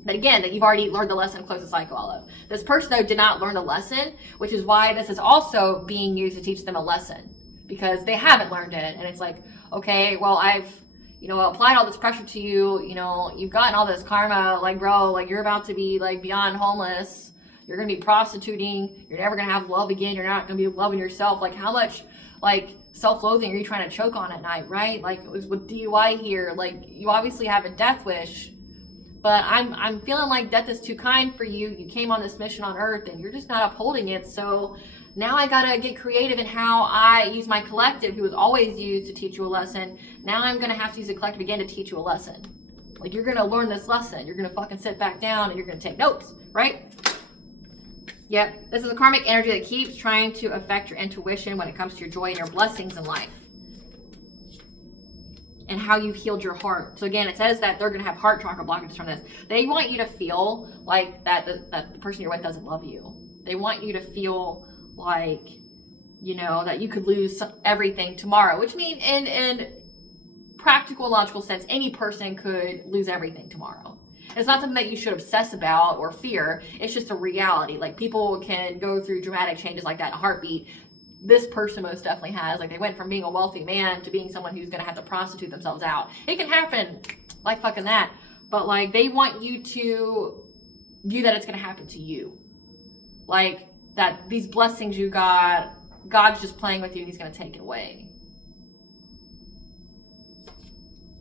But again, that you've already learned the lesson, close the cycle all of. This person, though, did not learn the lesson, which is why this is also being used to teach them a lesson, because they haven't learned it. And it's like, okay, well, I've applied all this pressure to you, you've gotten all this karma, like, bro, like, you're about to be like beyond homeless. You're going to be prostituting. You're never going to have love again. You're not going to be loving yourself. Like, how much like self-loathing are you trying to choke on at night, right? Like, with DUI here, like, you obviously have a death wish. But I'm feeling like death is too kind for you. You came on this mission on earth and you're just not upholding it. So now I got to get creative in how I use my collective, who was always used to teach you a lesson. Now I'm going to have to use the collective again to teach you a lesson. Like, you're going to learn this lesson. You're going to fucking sit back down and you're going to take notes, right? Yep. This is a karmic energy that keeps trying to affect your intuition when it comes to your joy and your blessings in life, and how you've healed your heart. So again, it says that they're going to have heart chakra blockages from this. They want you to feel like that the person you're with doesn't love you. They want you to feel like, that you could lose everything tomorrow, which means in practical and logical sense, any person could lose everything tomorrow. It's not something that you should obsess about or fear. It's just a reality. Like, people can go through dramatic changes like that in a heartbeat. This person most definitely has. Like, they went from being a wealthy man to being someone who's going to have to prostitute themselves out. It can happen like fucking that. But like, they want you to view that it's going to happen to you. Like, that these blessings you got, God's just playing with you and he's going to take it away.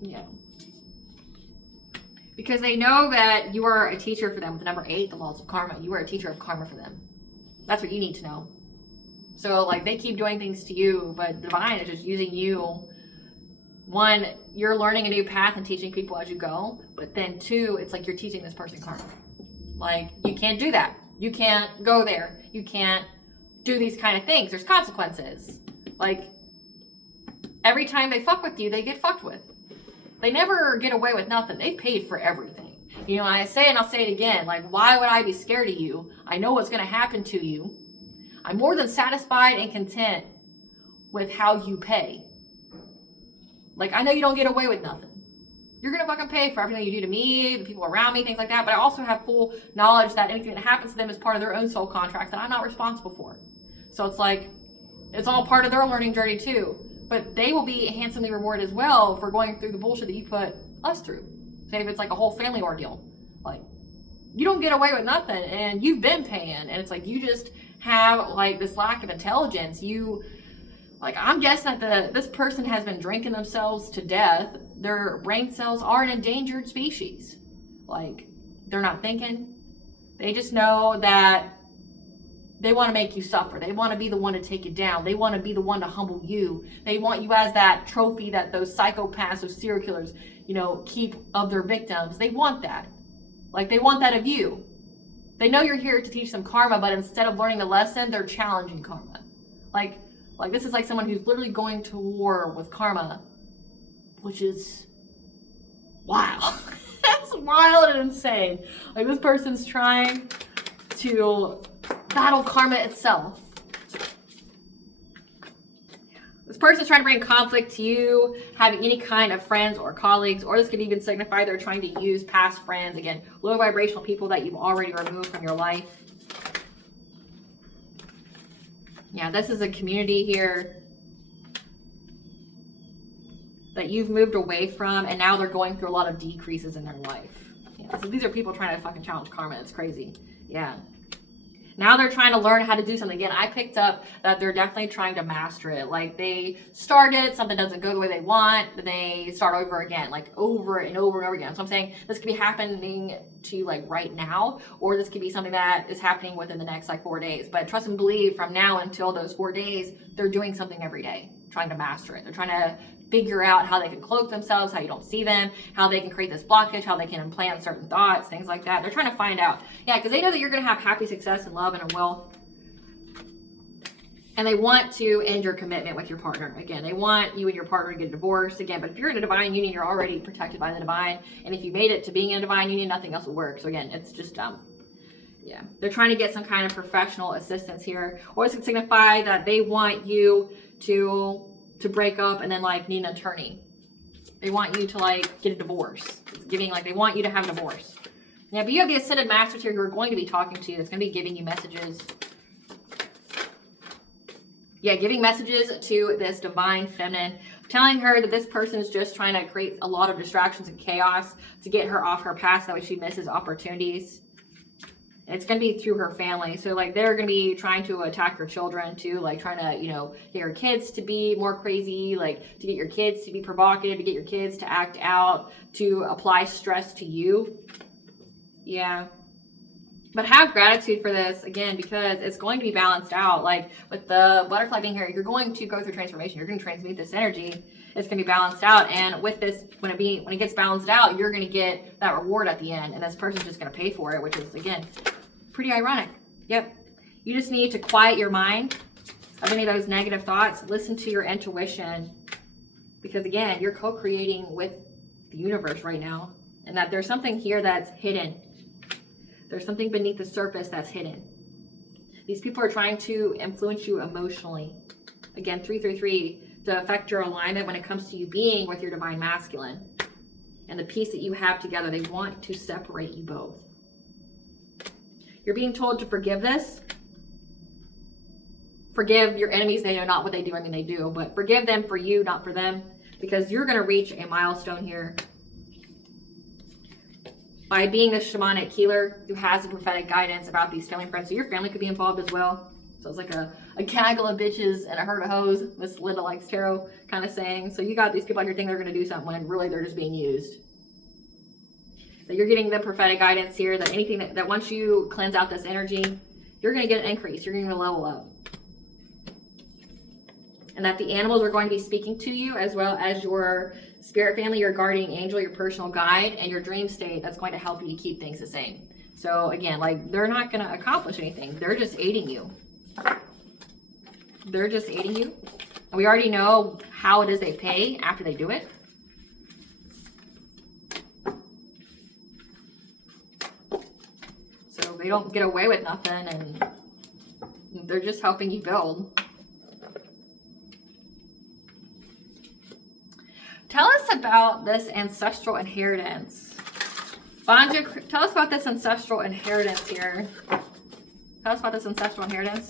Yeah. Because they know that you are a teacher for them with the number 8, the laws of karma. You are a teacher of karma for them. That's what you need to know. So, like, they keep doing things to you, but divine is just using you. 1, you're learning a new path and teaching people as you go. But then 2, it's like you're teaching this person karma. Like, you can't do that. You can't go there. You can't do these kind of things. There's consequences. Like, every time they fuck with you, they get fucked with. They never get away with nothing. They've paid for everything. You know, I say it and I'll say it again. Like, why would I be scared of you? I know what's going to happen to you. I'm more than satisfied and content with how you pay. Like, I know you don't get away with nothing. You're going to fucking pay for everything you do to me, the people around me, things like that. But I also have full knowledge that anything that happens to them is part of their own soul contract that I'm not responsible for. So it's like, it's all part of their learning journey too. But they will be handsomely rewarded as well for going through the bullshit that you put us through. Say if it's like a whole family ordeal. Like, you don't get away with nothing and you've been paying. And it's like, you just have like this lack of intelligence. Like, I'm guessing that this person has been drinking themselves to death. Their brain cells are an endangered species. Like, they're not thinking. They just know that they want to make you suffer. They want to be the one to take you down. They want to be the one to humble you. They want you as that trophy that those psychopaths, those serial killers, you know, keep of their victims. They want that. Like, they want that of you. They know you're here to teach them karma, but instead of learning the lesson, they're challenging karma. Like this is like someone who's literally going to war with karma, which is wild. That's wild and insane. Like, this person's trying to battle karma itself. This person's trying to bring conflict to you, having any kind of friends or colleagues, or this could even signify they're trying to use past friends, again, low vibrational people that you've already removed from your life. Yeah, this is a community here that you've moved away from, and now they're going through a lot of decreases in their life. Yeah, so these are people trying to fucking challenge karma. It's crazy. Yeah. Now they're trying to learn how to do something. Again, I picked up that they're definitely trying to master it. Like, they started, something doesn't go the way they want, then they start over again, like over and over and over again. So I'm saying this could be happening to you like right now, or this could be something that is happening within the next like 4 days. But trust and believe, from now until those 4 days, they're doing something every day, trying to master it. They're trying to figure out how they can cloak themselves, how you don't see them, how they can create this blockage, how they can implant certain thoughts, things like that. They're trying to find out. Yeah, because they know that you're going to have happy success and love and wealth. And they want to end your commitment with your partner. Again, they want you and your partner to get divorced. Again, but if you're in a divine union, you're already protected by the divine. And if you made it to being in a divine union, nothing else will work. So again, it's just yeah, they're trying to get some kind of professional assistance here. Or this could signify that they want you to break up and then like need an attorney. They want you to like get a divorce. It's giving like they want you to have a divorce. Yeah, but you have the ascended masters here who are going to be talking to you. That's going to be giving you messages. Yeah, giving messages to this divine feminine, telling her that this person is just trying to create a lot of distractions and chaos to get her off her path, that way she misses opportunities. And it's going to be through her family. So, like, they're going to be trying to attack your children, too. Like, trying to, you know, get your kids to be more crazy. Like, to get your kids to be provocative. To get your kids to act out. To apply stress to you. Yeah. But have gratitude for this, again, because it's going to be balanced out. Like, with the butterfly being here, you're going to go through transformation. You're going to transmute this energy. It's going to be balanced out. And with this, when it gets balanced out, you're going to get that reward at the end. And this person's just going to pay for it, which is, again, pretty ironic. Yep. You just need to quiet your mind of any of those negative thoughts. Listen to your intuition. Because, again, you're co-creating with the universe right now. And that there's something here that's hidden. There's something beneath the surface that's hidden. These people are trying to influence you emotionally. Again, 333, to affect your alignment when it comes to you being with your divine masculine. And the peace that you have together. They want to separate you both. You're being told to forgive this. Forgive your enemies. They know not what they do. I mean, they do. But forgive them for you, not for them. Because you're going to reach a milestone here. By being the shamanic healer who has the prophetic guidance about these family friends. So your family could be involved as well. So it's like a gaggle of bitches and a herd of hoes, Miss Linda likes tarot kind of saying. So you got these people out here thinking they're going to do something when really they're just being used. That you're getting the prophetic guidance here, that anything that once you cleanse out this energy, you're going to get an increase. You're going to level up. And that the animals are going to be speaking to you, as well as your spirit family, your guardian angel, your personal guide, and your dream state. That's going to help you to keep things the same. So again, like, they're not going to accomplish anything. They're just aiding you. They're just aiding you. And we already know how it is they pay after they do it. So they don't get away with nothing, and they're just helping you build. Tell us about this ancestral inheritance. Banja, tell us about this ancestral inheritance here. Tell us about this ancestral inheritance.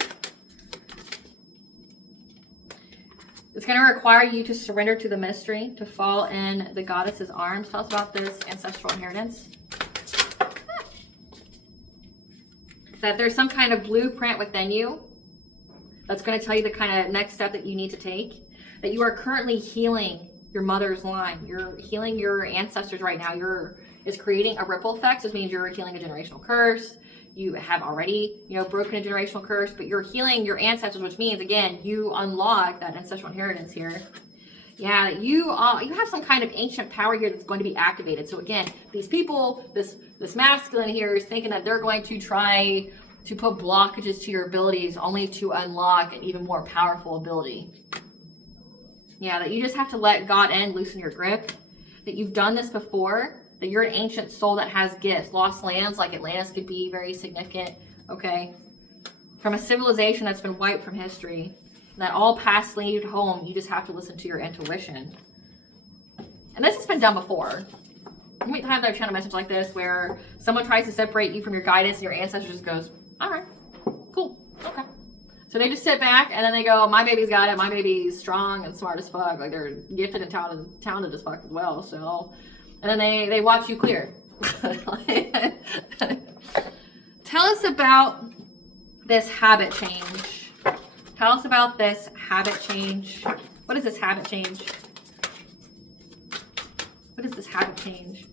It's going to require you to surrender to the mystery, to fall in the goddess's arms. Tell us about this ancestral inheritance. That there's some kind of blueprint within you that's going to tell you the kind of next step that you need to take. That you are currently healing your mother's line. You're healing your ancestors right now. It's creating a ripple effect. So this means you're healing a generational curse. You have already, broken a generational curse, but you're healing your ancestors, which means, again, you unlock that ancestral inheritance here. Yeah, you have some kind of ancient power here that's going to be activated. So again, these people, this masculine here is thinking that they're going to try to put blockages to your abilities only to unlock an even more powerful ability. Yeah, that you just have to let God in, loosen your grip. That you've done this before. That you're an ancient soul that has gifts. Lost lands like Atlantis could be very significant. Okay. From a civilization that's been wiped from history. That all paths lead home. You just have to listen to your intuition. And this has been done before. How many times I've channeled a message like this where someone tries to separate you from your guidance and your ancestor just goes, all right, cool, okay. So they just sit back and then they go, my baby's got it. My baby's strong and smart as fuck. Like, they're gifted and talented as fuck as well. So, and then they watch you clear. Tell us about this habit change. Tell us about this habit change. What is this habit change? What is this habit change?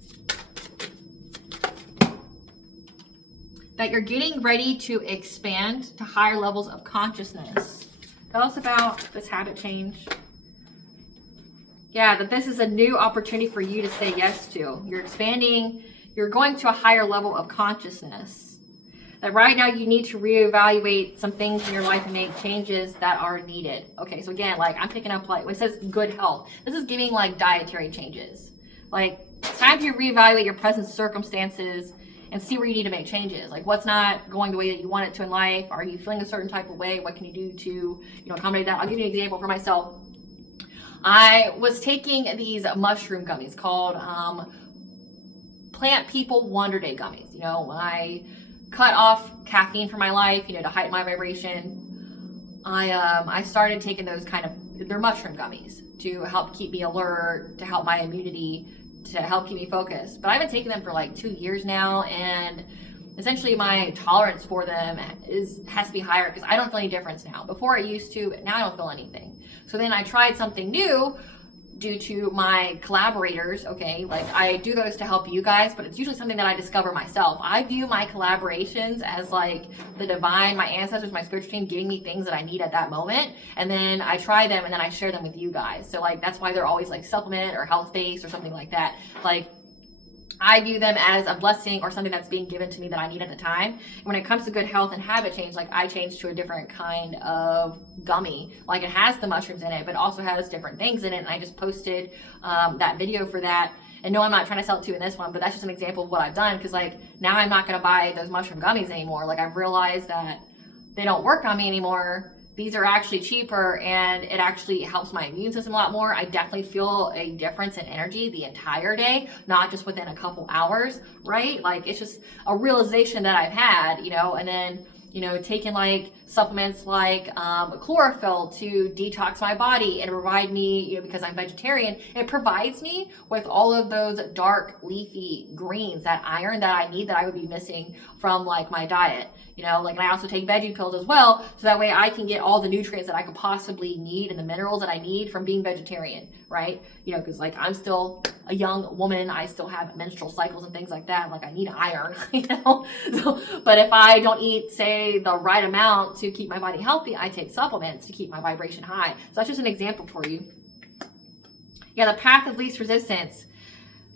That you're getting ready to expand to higher levels of consciousness. Tell us about this habit change. Yeah, that this is a new opportunity for you to say yes to. You're expanding, you're going to a higher level of consciousness. That right now you need to reevaluate some things in your life and make changes that are needed. Okay, so again, like, I'm picking up, like, when it says good health, this is giving like dietary changes. Like, it's time for you to reevaluate your present circumstances and see where you need to make changes. Like, what's not going the way that you want it to in life? Are you feeling a certain type of way? What can you do to, accommodate that? I'll give you an example for myself. I was taking these mushroom gummies called Plant People Wonder Day gummies. When I cut off caffeine from my life, to heighten my vibration, I started taking those they're mushroom gummies to help keep me alert, to help my immunity, to help keep me focused. But I've been taking them for like 2 years now, and essentially my tolerance for them has to be higher because I don't feel any difference now. Before I used to, now I don't feel anything. So then I tried something new due to my collaborators. Okay, like, I do those to help you guys, but it's usually something that I discover myself. I view my collaborations as like the divine, my ancestors, my spiritual team giving me things that I need at that moment, and then I try them and then I share them with you guys. So like, that's why they're always like supplement or health based or something like that. Like, I view them as a blessing or something that's being given to me that I need at the time. And when it comes to good health and habit change, like, I changed to a different kind of gummy. Like, it has the mushrooms in it, but also has different things in it. And I just posted that video for that. And no, I'm not trying to sell it to you in this one, but that's just an example of what I've done. Because like, now I'm not going to buy those mushroom gummies anymore. Like, I've realized that they don't work on me anymore. These are actually cheaper, and it actually helps my immune system a lot more. I definitely feel a difference in energy the entire day, not just within a couple hours, right? Like, it's just a realization that I've had, and then, taking like supplements like chlorophyll to detox my body and provide me, you know, because I'm vegetarian, it provides me with all of those dark leafy greens, that iron that I need, that I would be missing from like my diet. You know, like, and I also take veggie pills as well, so that way I can get all the nutrients that I could possibly need and the minerals that I need from being vegetarian, right? You know, because like I'm still a young woman, I still have menstrual cycles and things like that. Like I need iron, you know. So, but if I don't eat, say, the right amount to keep my body healthy, I take supplements to keep my vibration high. So that's just an example for you. Yeah, the path of least resistance.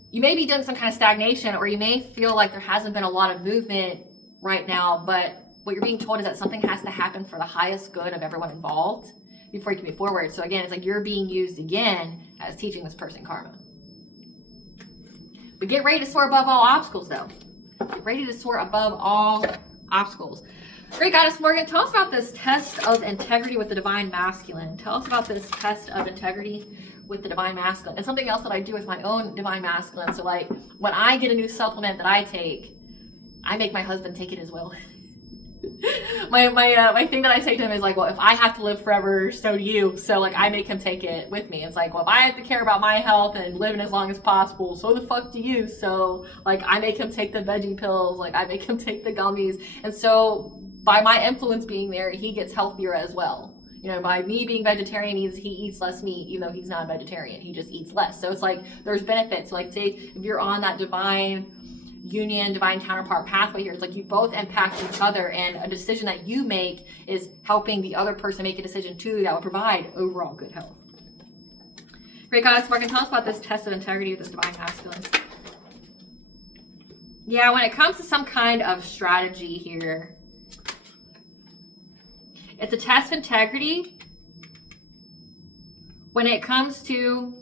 You may be doing some kind of stagnation, or you may feel like there hasn't been a lot of movement right now, but what you're being told is that something has to happen for the highest good of everyone involved before you can move forward. So again, it's like you're being used again as teaching this person karma. But get ready to soar above all obstacles, though. Get ready to soar above all obstacles. Great Goddess Morgan, tell us about this test of integrity with the Divine Masculine. Tell us about this test of integrity with the Divine Masculine. And something else that I do with my own Divine Masculine. So like when I get a new supplement that I take, I make my husband take it as well. my thing that I say to him is like, well, if I have to live forever, so do you. So like I make him take it with me. It's like, well, if I have to care about my health and living as long as possible, so the fuck do you. So like I make him take the veggie pills, like I make him take the gummies. And so by my influence being there, he gets healthier as well. You know, by me being vegetarian, he eats less meat, even though he's not a vegetarian. He just eats less. So it's like there's benefits. Like say if you're on that divine union, divine counterpart pathway here, it's like you both impact each other, and a decision that you make is helping the other person make a decision too that will provide overall good health. Great Goddess Morgan, tell us about this test of integrity with this Divine Masculine. Yeah, when it comes to some kind of strategy here, it's a test of integrity when it comes to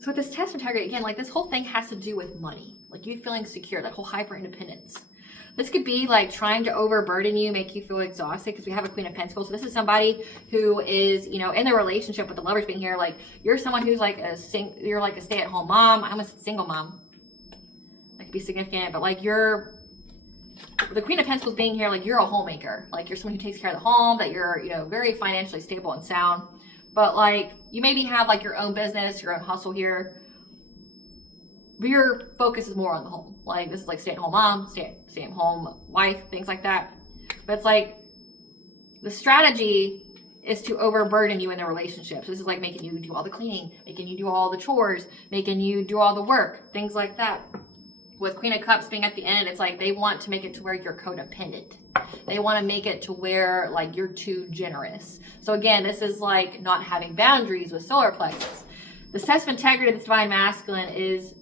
so with this test of integrity, again, like this whole thing has to do with money, like you feeling secure, that whole hyper independence. This could be like trying to overburden you, make you feel exhausted, because we have a Queen of Pentacles. So this is somebody who is, you know, in the relationship with the Lovers being here. Like you're someone who's like you're like a stay-at-home mom. I'm a single mom. That could be significant, but like you're the Queen of Pentacles being here, like you're a homemaker. Like you're someone who takes care of the home, that you're, you know, very financially stable and sound. But like you maybe have like your own business, your own hustle here. But your focus is more on the home. Like this is like stay-at-home mom, stay-at-home wife, things like that. But it's like the strategy is to overburden you in the relationship. So this is like making you do all the cleaning, making you do all the chores, making you do all the work, things like that. With Queen of Cups being at the end, it's like they want to make it to where you're codependent. They want to make it to where like you're too generous. So again, this is like not having boundaries with solar plexus. The test of integrity of this Divine Masculine is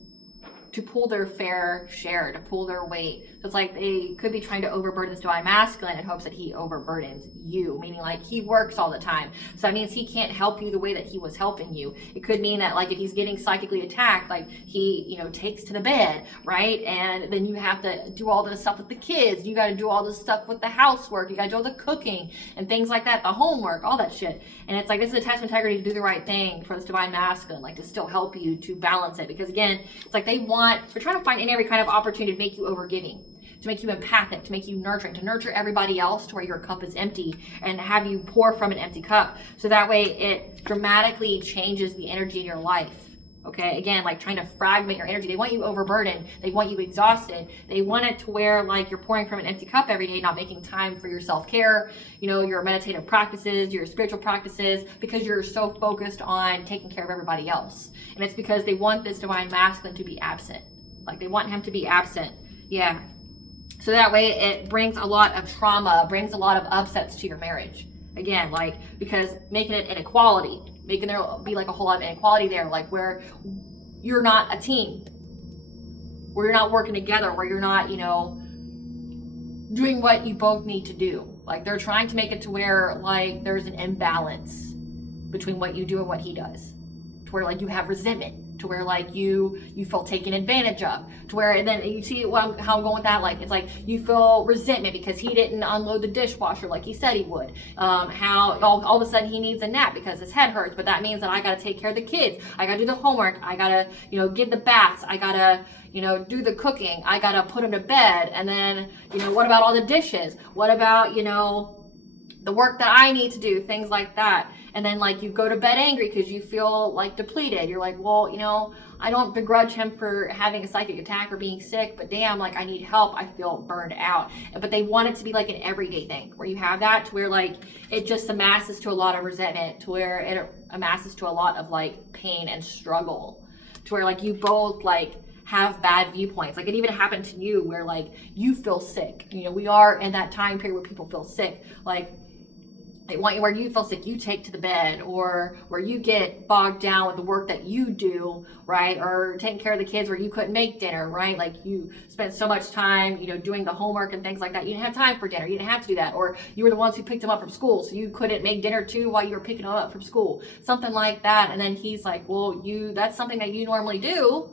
to pull their fair share, to pull their weight. So it's like they could be trying to overburden this Divine Masculine in hopes that he overburdens you, meaning like he works all the time. So that means he can't help you the way that he was helping you. It could mean that like if he's getting psychically attacked, like he, you know, takes to the bed, right? And then you have to do all this stuff with the kids. You got to do all this stuff with the housework. You got to do all the cooking and things like that, the homework, all that shit. And it's like this is a test of integrity to do the right thing for this Divine Masculine, like to still help you to balance it. Because again, it's like they're trying to find in every kind of opportunity to make you overgiving, to make you empathic, to make you nurturing, to nurture everybody else to where your cup is empty and have you pour from an empty cup. So that way it dramatically changes the energy in your life. Okay, again, like trying to fragment your energy. They want you overburdened. They want you exhausted. They want it to where like you're pouring from an empty cup every day, not making time for your self-care, you know, your meditative practices, your spiritual practices, because you're so focused on taking care of everybody else. And it's because they want this Divine Masculine to be absent. Like they want him to be absent. Yeah. So that way it brings a lot of trauma, brings a lot of upsets to your marriage. Again, like, because making it inequality, making there be like a whole lot of inequality there, like where you're not a team, where you're not working together, where you're not, you know, doing what you both need to do. Like they're trying to make it to where like there's an imbalance between what you do and what he does. to where like you have resentment, to where like you feel taken advantage of, to where, and then you see how I'm going with that, like it's like you feel resentment because he didn't unload the dishwasher like he said he would, how all of a sudden he needs a nap because his head hurts, but that means that I gotta take care of the kids, I gotta do the homework, I gotta give the baths, I gotta do the cooking, I gotta put him to bed, and then what about all the dishes, what about the work that I need to do, things like that. And then like you go to bed angry because you feel like depleted. You're like, well, I don't begrudge him for having a psychic attack or being sick, but damn, like I need help. I feel burned out. But they want it to be like an everyday thing where you have that to where like it just amasses to a lot of resentment, to where it amasses to a lot of like pain and struggle, to where like you both like have bad viewpoints. Like it even happened to you where like you feel sick. We are in that time period where people feel sick. Like they want you, where you feel sick, you take to the bed, or where you get bogged down with the work that you do, right? Or taking care of the kids where you couldn't make dinner, right? Like you spent so much time, doing the homework and things like that. You didn't have time for dinner. You didn't have to do that. Or you were the ones who picked them up from school, so you couldn't make dinner too while you were picking them up from school. Something like that. And then he's like, well, that's something that you normally do.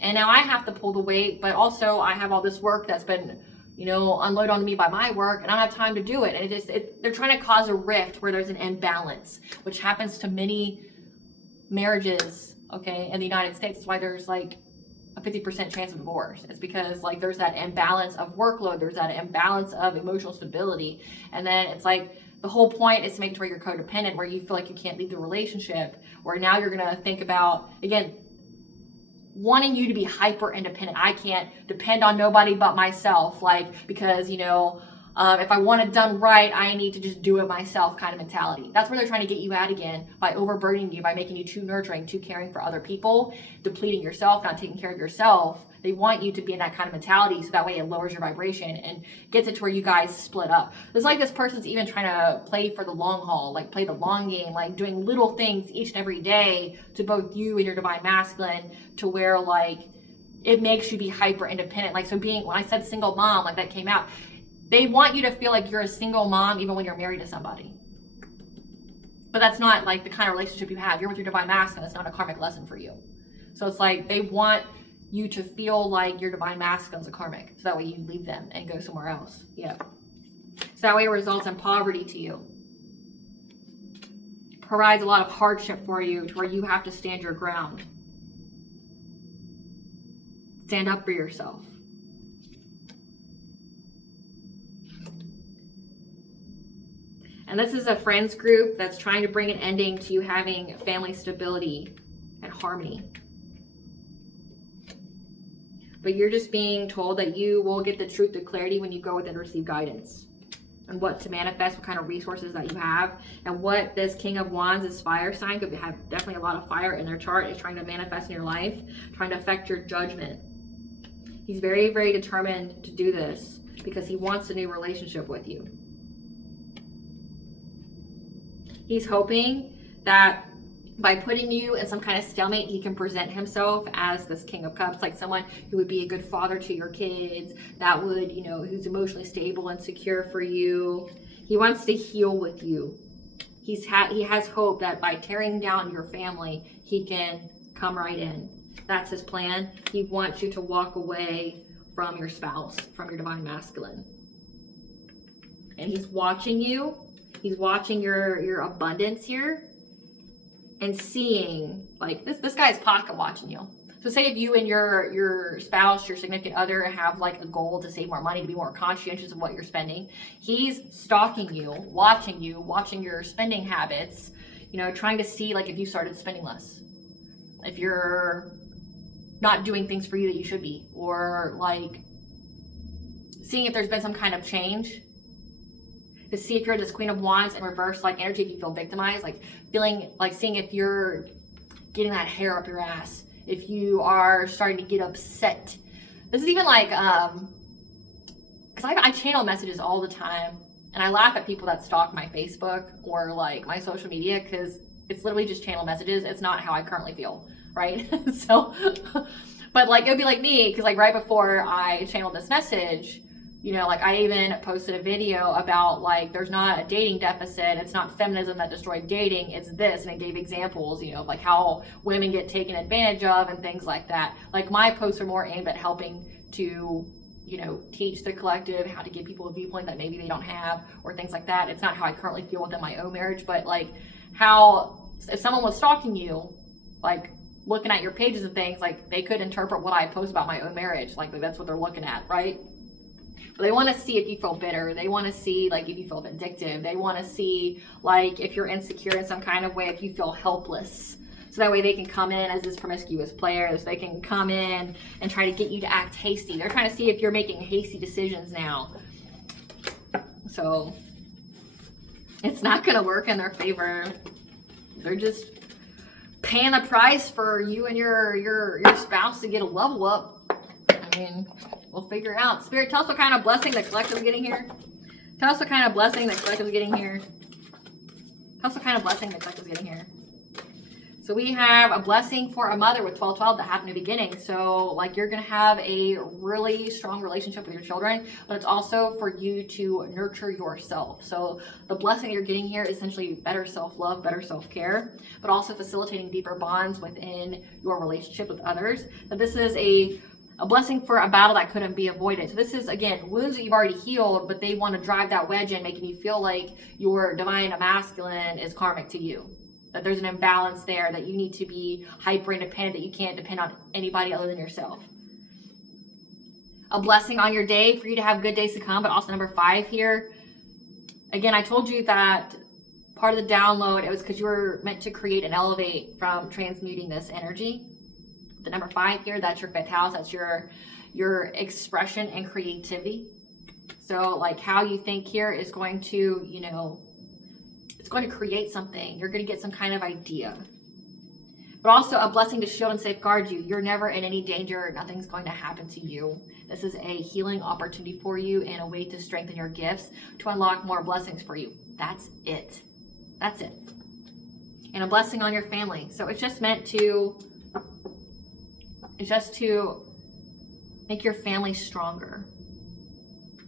And now I have to pull the weight, but also I have all this work that's been unload onto me by my work, and I don't have time to do it. And they're trying to cause a rift where there's an imbalance, which happens to many marriages, okay, in the United States. That's why there's like a 50% chance of divorce. It's because like there's that imbalance of workload, there's that imbalance of emotional stability. And then it's like the whole point is to make it where you're codependent, where you feel like you can't leave the relationship, where now you're gonna think about, again, wanting you to be hyper independent. I can't depend on nobody but myself, like, because if I want it done right, I need to just do it myself kind of mentality. That's where they're trying to get you at again, by overburdening you, by making you too nurturing, too caring for other people, depleting yourself, not taking care of yourself. They want you to be in that kind of mentality, so that way it lowers your vibration and gets it to where you guys split up. It's like this person's even trying to play for the long haul, like play the long game, like doing little things each and every day to both you and your divine masculine, to where like it makes you be hyper independent. Like, so when I said single mom, like that came out, they want you to feel like you're a single mom even when you're married to somebody. But that's not like the kind of relationship you have. You're with your divine masculine. It's not a karmic lesson for you. So it's like they want you to feel like your divine masculine's a karmic, so that way you leave them and go somewhere else. Yeah. So that way it results in poverty to you. Provides a lot of hardship for you, to where you have to stand your ground. Stand up for yourself. And this is a friends group that's trying to bring an ending to you having family stability and harmony. But you're just being told that you will get the truth to clarity when you go within and receive guidance and what to manifest, what kind of resources that you have, and what this King of Wands, this fire sign, could have definitely a lot of fire in their chart, is trying to manifest in your life, trying to affect your judgment. He's very, very determined to do this because he wants a new relationship with you. He's hoping that by putting you in some kind of stalemate, he can present himself as this King of Cups, like someone who would be a good father to your kids, that would, who's emotionally stable and secure for you. He wants to heal with you. He has hope that by tearing down your family, he can come right in. That's his plan. He wants you to walk away from your spouse, from your divine masculine. And he's watching you. He's watching your abundance here. And seeing, like, this guy's pocket watching you. So say if you and your spouse, your significant other, have like a goal to save more money, to be more conscientious of what you're spending, he's stalking you, watching your spending habits, trying to see like if you started spending less, if you're not doing things for you that you should be, or like seeing if there's been some kind of change. To see if you're this Queen of Wands in reverse, like energy, if you feel victimized, like feeling like, seeing if you're getting that hair up your ass, if you are starting to get upset. This is even like, because I channel messages all the time, and I laugh at people that stalk my Facebook or like my social media, because it's literally just channel messages. It's not how I currently feel, right? So, but like it would be like me, because like right before I channeled this message, You know, like I even posted a video about like there's not a dating deficit. It's not feminism that destroyed dating. It's this, and it gave examples, you know, like how women get taken advantage of and things like that. Like my posts are more aimed at helping to, you know, teach the collective how to give people a viewpoint that maybe they don't have or things like that. It's not how I currently feel within my own marriage, but like how if someone was stalking you, like looking at your pages and things, like they could interpret what I post about my own marriage. Like that's what they're looking at, right? But they want to see if you feel bitter. They want to see like if you feel vindictive. They want to see like if you're insecure in some kind of way, if you feel helpless. So that way they can come in as this promiscuous player. So they can come in and try to get you to act hasty. They're trying to see if you're making hasty decisions now. So it's not going to work in their favor. They're just paying the price for you and your spouse to get a level up. I mean, we'll figure it out. Spirit, tell us what kind of blessing the collective is getting here. Tell us what kind of blessing the collective is getting here. Tell us what kind of blessing the collective is getting here. So we have a blessing for a mother with 12-12 that happened in the beginning. So like you're going to have a really strong relationship with your children, but it's also for you to nurture yourself. So the blessing you're getting here is essentially better self-love, better self-care, but also facilitating deeper bonds within your relationship with others. That this is a blessing for a battle that couldn't be avoided. So this is, again, wounds that you've already healed, but they want to drive that wedge in, making you feel like your divine masculine is karmic to you. That there's an imbalance there, that you need to be hyper independent, that you can't depend on anybody other than yourself. A blessing on your day for you to have good days to come, but also number 5 here. Again, I told you that part of the download, it was because you were meant to create and elevate from transmuting this energy. The number 5 here, that's your 5th house. That's your expression and creativity. So like how you think here is going to, you know, it's going to create something. You're going to get some kind of idea. But also a blessing to shield and safeguard you. You're never in any danger. Nothing's going to happen to you. This is a healing opportunity for you and a way to strengthen your gifts, to unlock more blessings for you. That's it. That's it. And a blessing on your family. So it's just meant to, make your family stronger.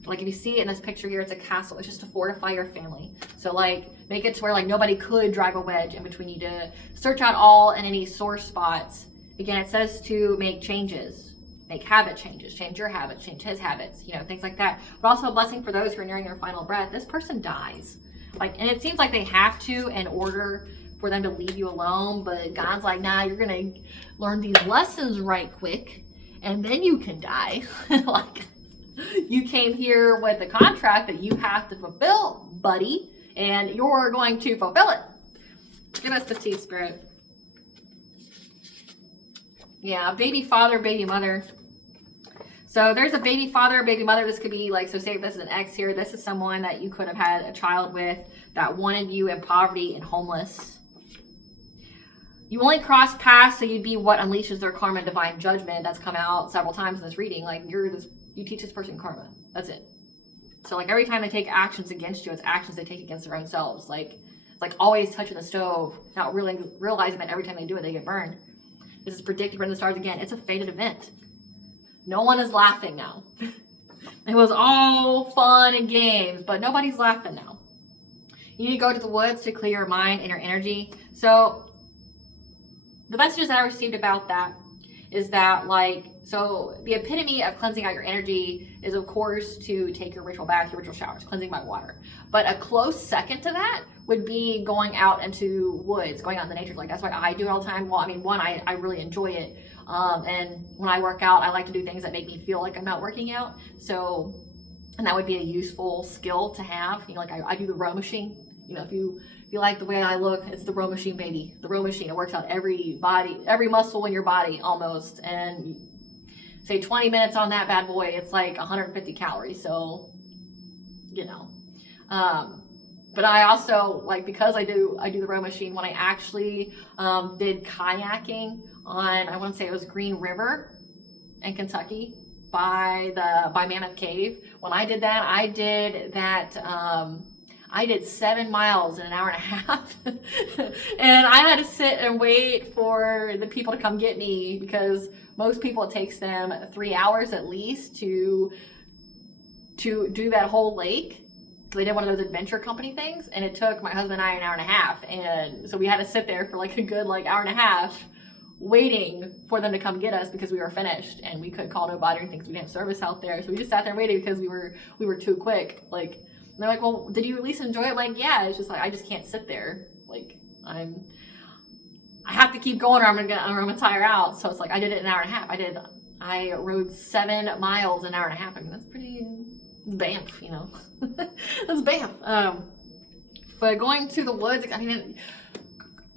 Like if you see it in this picture here, it's a castle. It's just to fortify your family. So like make it to where like nobody could drive a wedge in between you, to search out all and any sore spots. Again, it says to make changes, make habit changes, change your habits, change his habits, you know, things like that. But also a blessing for those who are nearing their final breath. This person dies. Like, and it seems like they have to in order for them to leave you alone. But God's like, nah, you're going to learn these lessons right quick and then you can die. Like, you came here with a contract that you have to fulfill, buddy, and you're going to fulfill it. Give us the tea, Spirit. Yeah, baby father, baby mother. So there's a baby father, baby mother. This could be like, so say if this is an ex here, this is someone that you could have had a child with that wanted you in poverty and homeless. You only cross paths so you'd be what unleashes their karma and divine judgment. That's come out several times in this reading. Like you teach this person karma. That's it. So like every time they take actions against you, it's actions they take against their own selves. Like it's like always touching the stove, not really realizing that every time they do it, they get burned. This is predicted from the stars again. It's a fated event. No one is laughing now. It was all fun and games, but nobody's laughing now. You need to go to the woods to clear your mind and your energy. So the messages that I received about that is that like, so the epitome of cleansing out your energy is of course to take your ritual bath, your ritual showers, cleansing by water. But a close second to that would be going out into woods, going out in the nature. Like that's why I do it all the time. Well, I mean, one, I really enjoy it. And when I work out, I like to do things that make me feel like I'm not working out. So, and that would be a useful skill to have. You know, like I do the row machine. You know, if you like the way I look, it's the row machine, baby. The row machine. It works out every muscle in your body almost. And say 20 minutes on that bad boy, it's like 150 calories. So, you know, but I also like, because I do the row machine, when I actually did kayaking on, I want to say it was Green River in Kentucky by Mammoth Cave. When I did that, I did 7 miles in an hour and a half. And I had to sit and wait for the people to come get me, because most people, it takes them 3 hours at least to to do that whole lake. They did one of those adventure company things, and it took my husband and I an hour and a half. And so we had to sit there for like a good hour and a half waiting for them to come get us because we were finished and we couldn't call nobody or anything because we didn't have service out there. So we just sat there waiting because we were too quick. Like, and they're like, well, did you at least enjoy it? Like, yeah. It's just like, I just can't sit there. Like, I have to keep going or I'm gonna tire out. So it's like, I did it in an hour and a half. I rode 7 miles in an hour and a half. I mean, that's pretty Banff, you know. That's Banff. But going to the woods, I mean,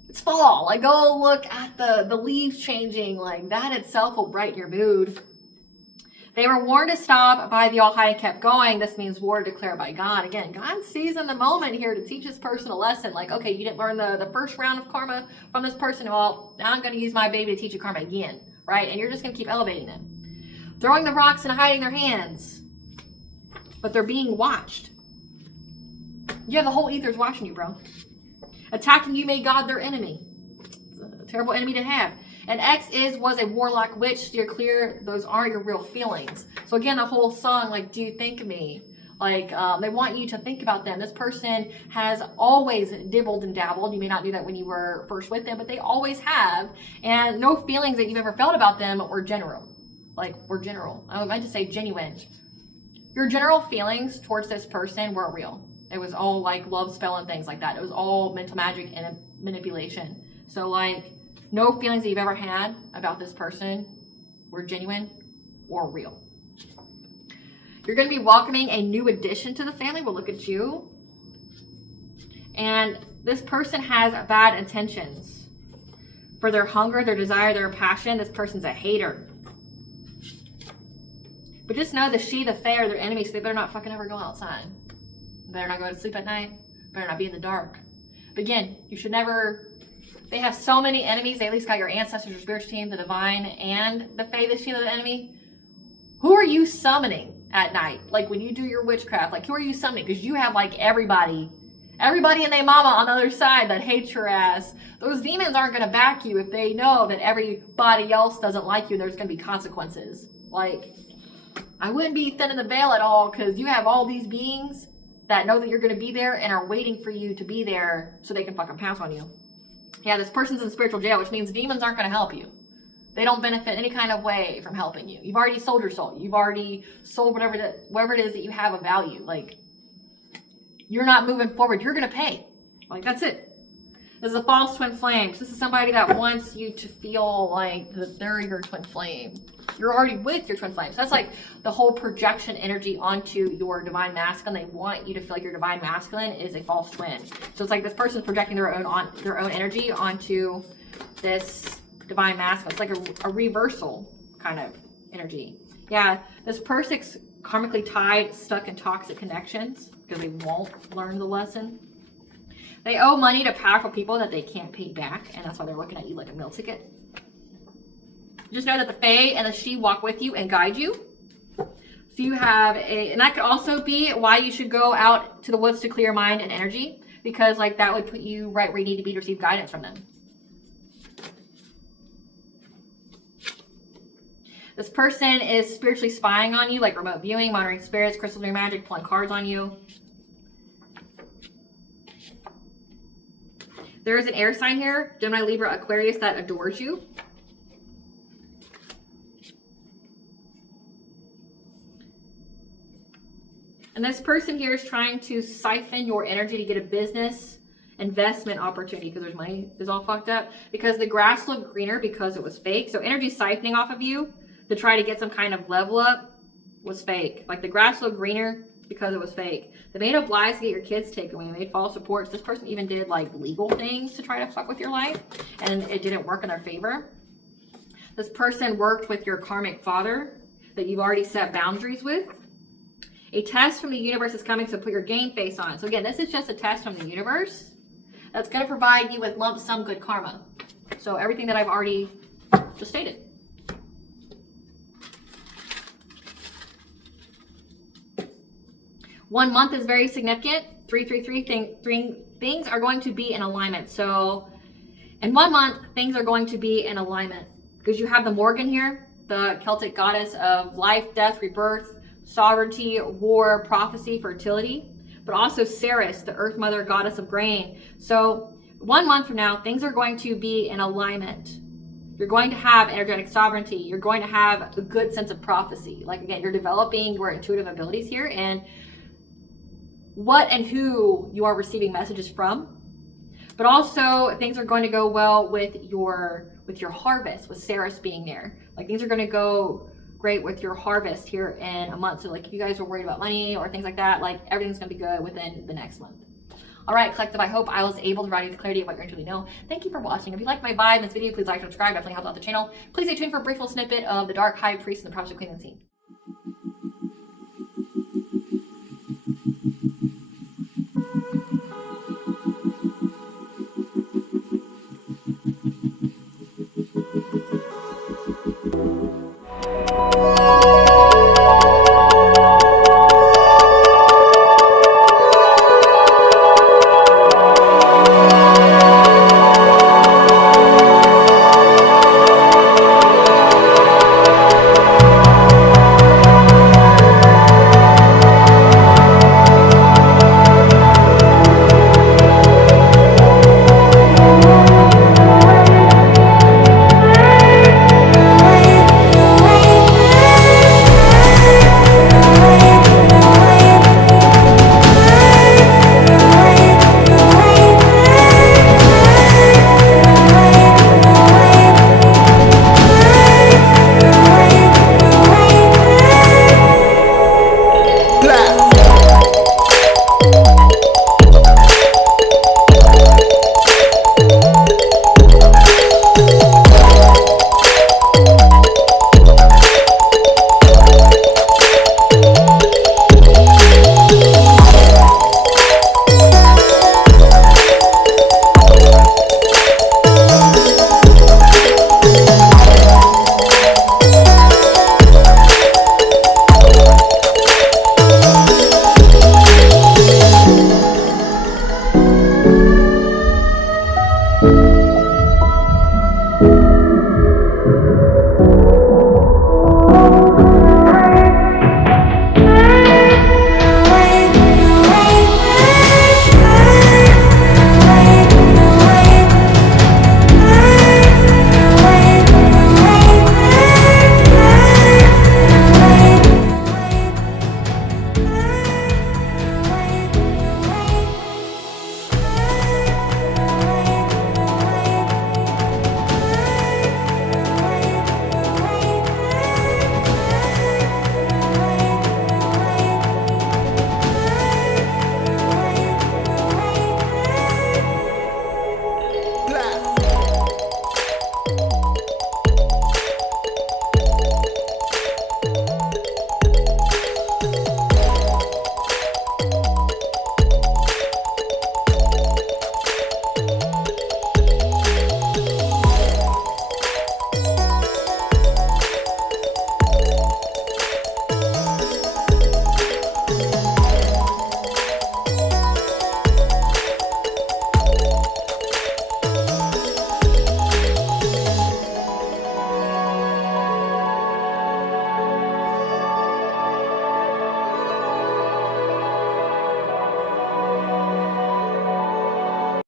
it's fall. Like, go look at the leaves changing. Like, that itself will brighten your mood. They were warned to stop by the Almighty, kept going. This means war declared by God. Again, God sees in the moment here to teach this person a lesson. Like, okay, you didn't learn the first round of karma from this person. Well, now I'm going to use my baby to teach you karma again, right? And you're just going to keep elevating them. Throwing the rocks and hiding their hands. But they're being watched. You have the whole ethers watching you, bro. Attacking you made God their enemy. It's a terrible enemy to have. And X was a warlock witch. Steer clear. Those aren't your real feelings. So again, the whole song, like, do you think of me? Like, they want you to think about them. This person has always dibbled and dabbled. You may not do that when you were first with them, but they always have. And no feelings that you've ever felt about them were general. Like, were general. I meant to say genuine. Your general feelings towards this person weren't real. It was all like love spell and things like that. It was all mental magic and manipulation. So like, no feelings that you've ever had about this person were genuine or real. You're going to be welcoming a new addition to the family. We'll look at you. And this person has bad intentions. For their hunger, their desire, their passion, this person's a hater. But just know the she, the fae are their enemies, so they better not fucking ever go outside. Better not go to sleep at night. Better not be in the dark. But again, you should never... They have so many enemies. They at least got your ancestors, your spiritual team, the divine, and the fae, the she, the enemy. Who are you summoning at night? Like when you do your witchcraft, like who are you summoning? Because you have like everybody and their mama on the other side that hates your ass. Those demons aren't going to back you if they know that everybody else doesn't like you and there's going to be consequences. Like... I wouldn't be thinning the veil at all because you have all these beings that know that you're going to be there and are waiting for you to be there so they can fucking pounce on you. Yeah, this person's in spiritual jail, which means demons aren't going to help you. They don't benefit any kind of way from helping you. You've already sold your soul. You've already sold whatever it is that you have of value. Like, you're not moving forward. You're going to pay. Like, that's it. This is a false twin flame. This is somebody that wants you to feel like that they're your twin flame. You're already with your twin flame. So that's like the whole projection energy onto your divine masculine. They want you to feel like your divine masculine is a false twin. So it's like this person's projecting their own energy onto this divine masculine. It's like a reversal kind of energy. Yeah, this person's karmically tied, stuck in toxic connections because they won't learn the lesson. They owe money to powerful people that they can't pay back, and that's why they're looking at you like a meal ticket. Just know that the fae and the she walk with you and guide you. So you have and that could also be why you should go out to the woods to clear your mind and energy, because like that would put you right where you need to be to receive guidance from them. This person is spiritually spying on you, like remote viewing, monitoring spirits, crystals, your magic, pulling cards on you. There is an air sign here, Gemini, Libra, Aquarius, that adores you. And this person here is trying to siphon your energy to get a business investment opportunity because there's money is all fucked up. Because the grass looked greener because it was fake. So energy siphoning off of you to try to get some kind of level up was fake. Like the grass looked greener because it was fake. They made up lies to get your kids taken away. They made false reports. This person even did like legal things to try to fuck with your life, and it didn't work in their favor. This person worked with your karmic father that you've already set boundaries with. A test from the universe is coming, so put your game face on. So again, this is just a test from the universe that's going to provide you with lump sum good karma. So everything that I've already just stated. One month is very significant. 333 things are going to be in alignment. So in 1 month, things are going to be in alignment because you have the Morgan here, the Celtic goddess of life, death, rebirth, sovereignty, war, prophecy, fertility, but also Ceres, the earth mother, goddess of grain. So 1 month from now, things are going to be in alignment. You're going to have energetic sovereignty. You're going to have a good sense of prophecy. Like, again, you're developing your intuitive abilities here and what and who you are receiving messages from. But also things are going to go well with your harvest, with Ceres being there. Like, things are going to go great with your harvest here in a month. So like, if you guys are worried about money or things like that, like, everything's going to be good within the next month. All right, collective, I hope I was able to provide you with clarity of what you intuitively know. Thank you for watching. If you like my vibe in this video, please like and subscribe. Definitely helps out the channel. Please stay tuned for a brief little snippet of the Dark High Priest and the Prophet Queen Unseen.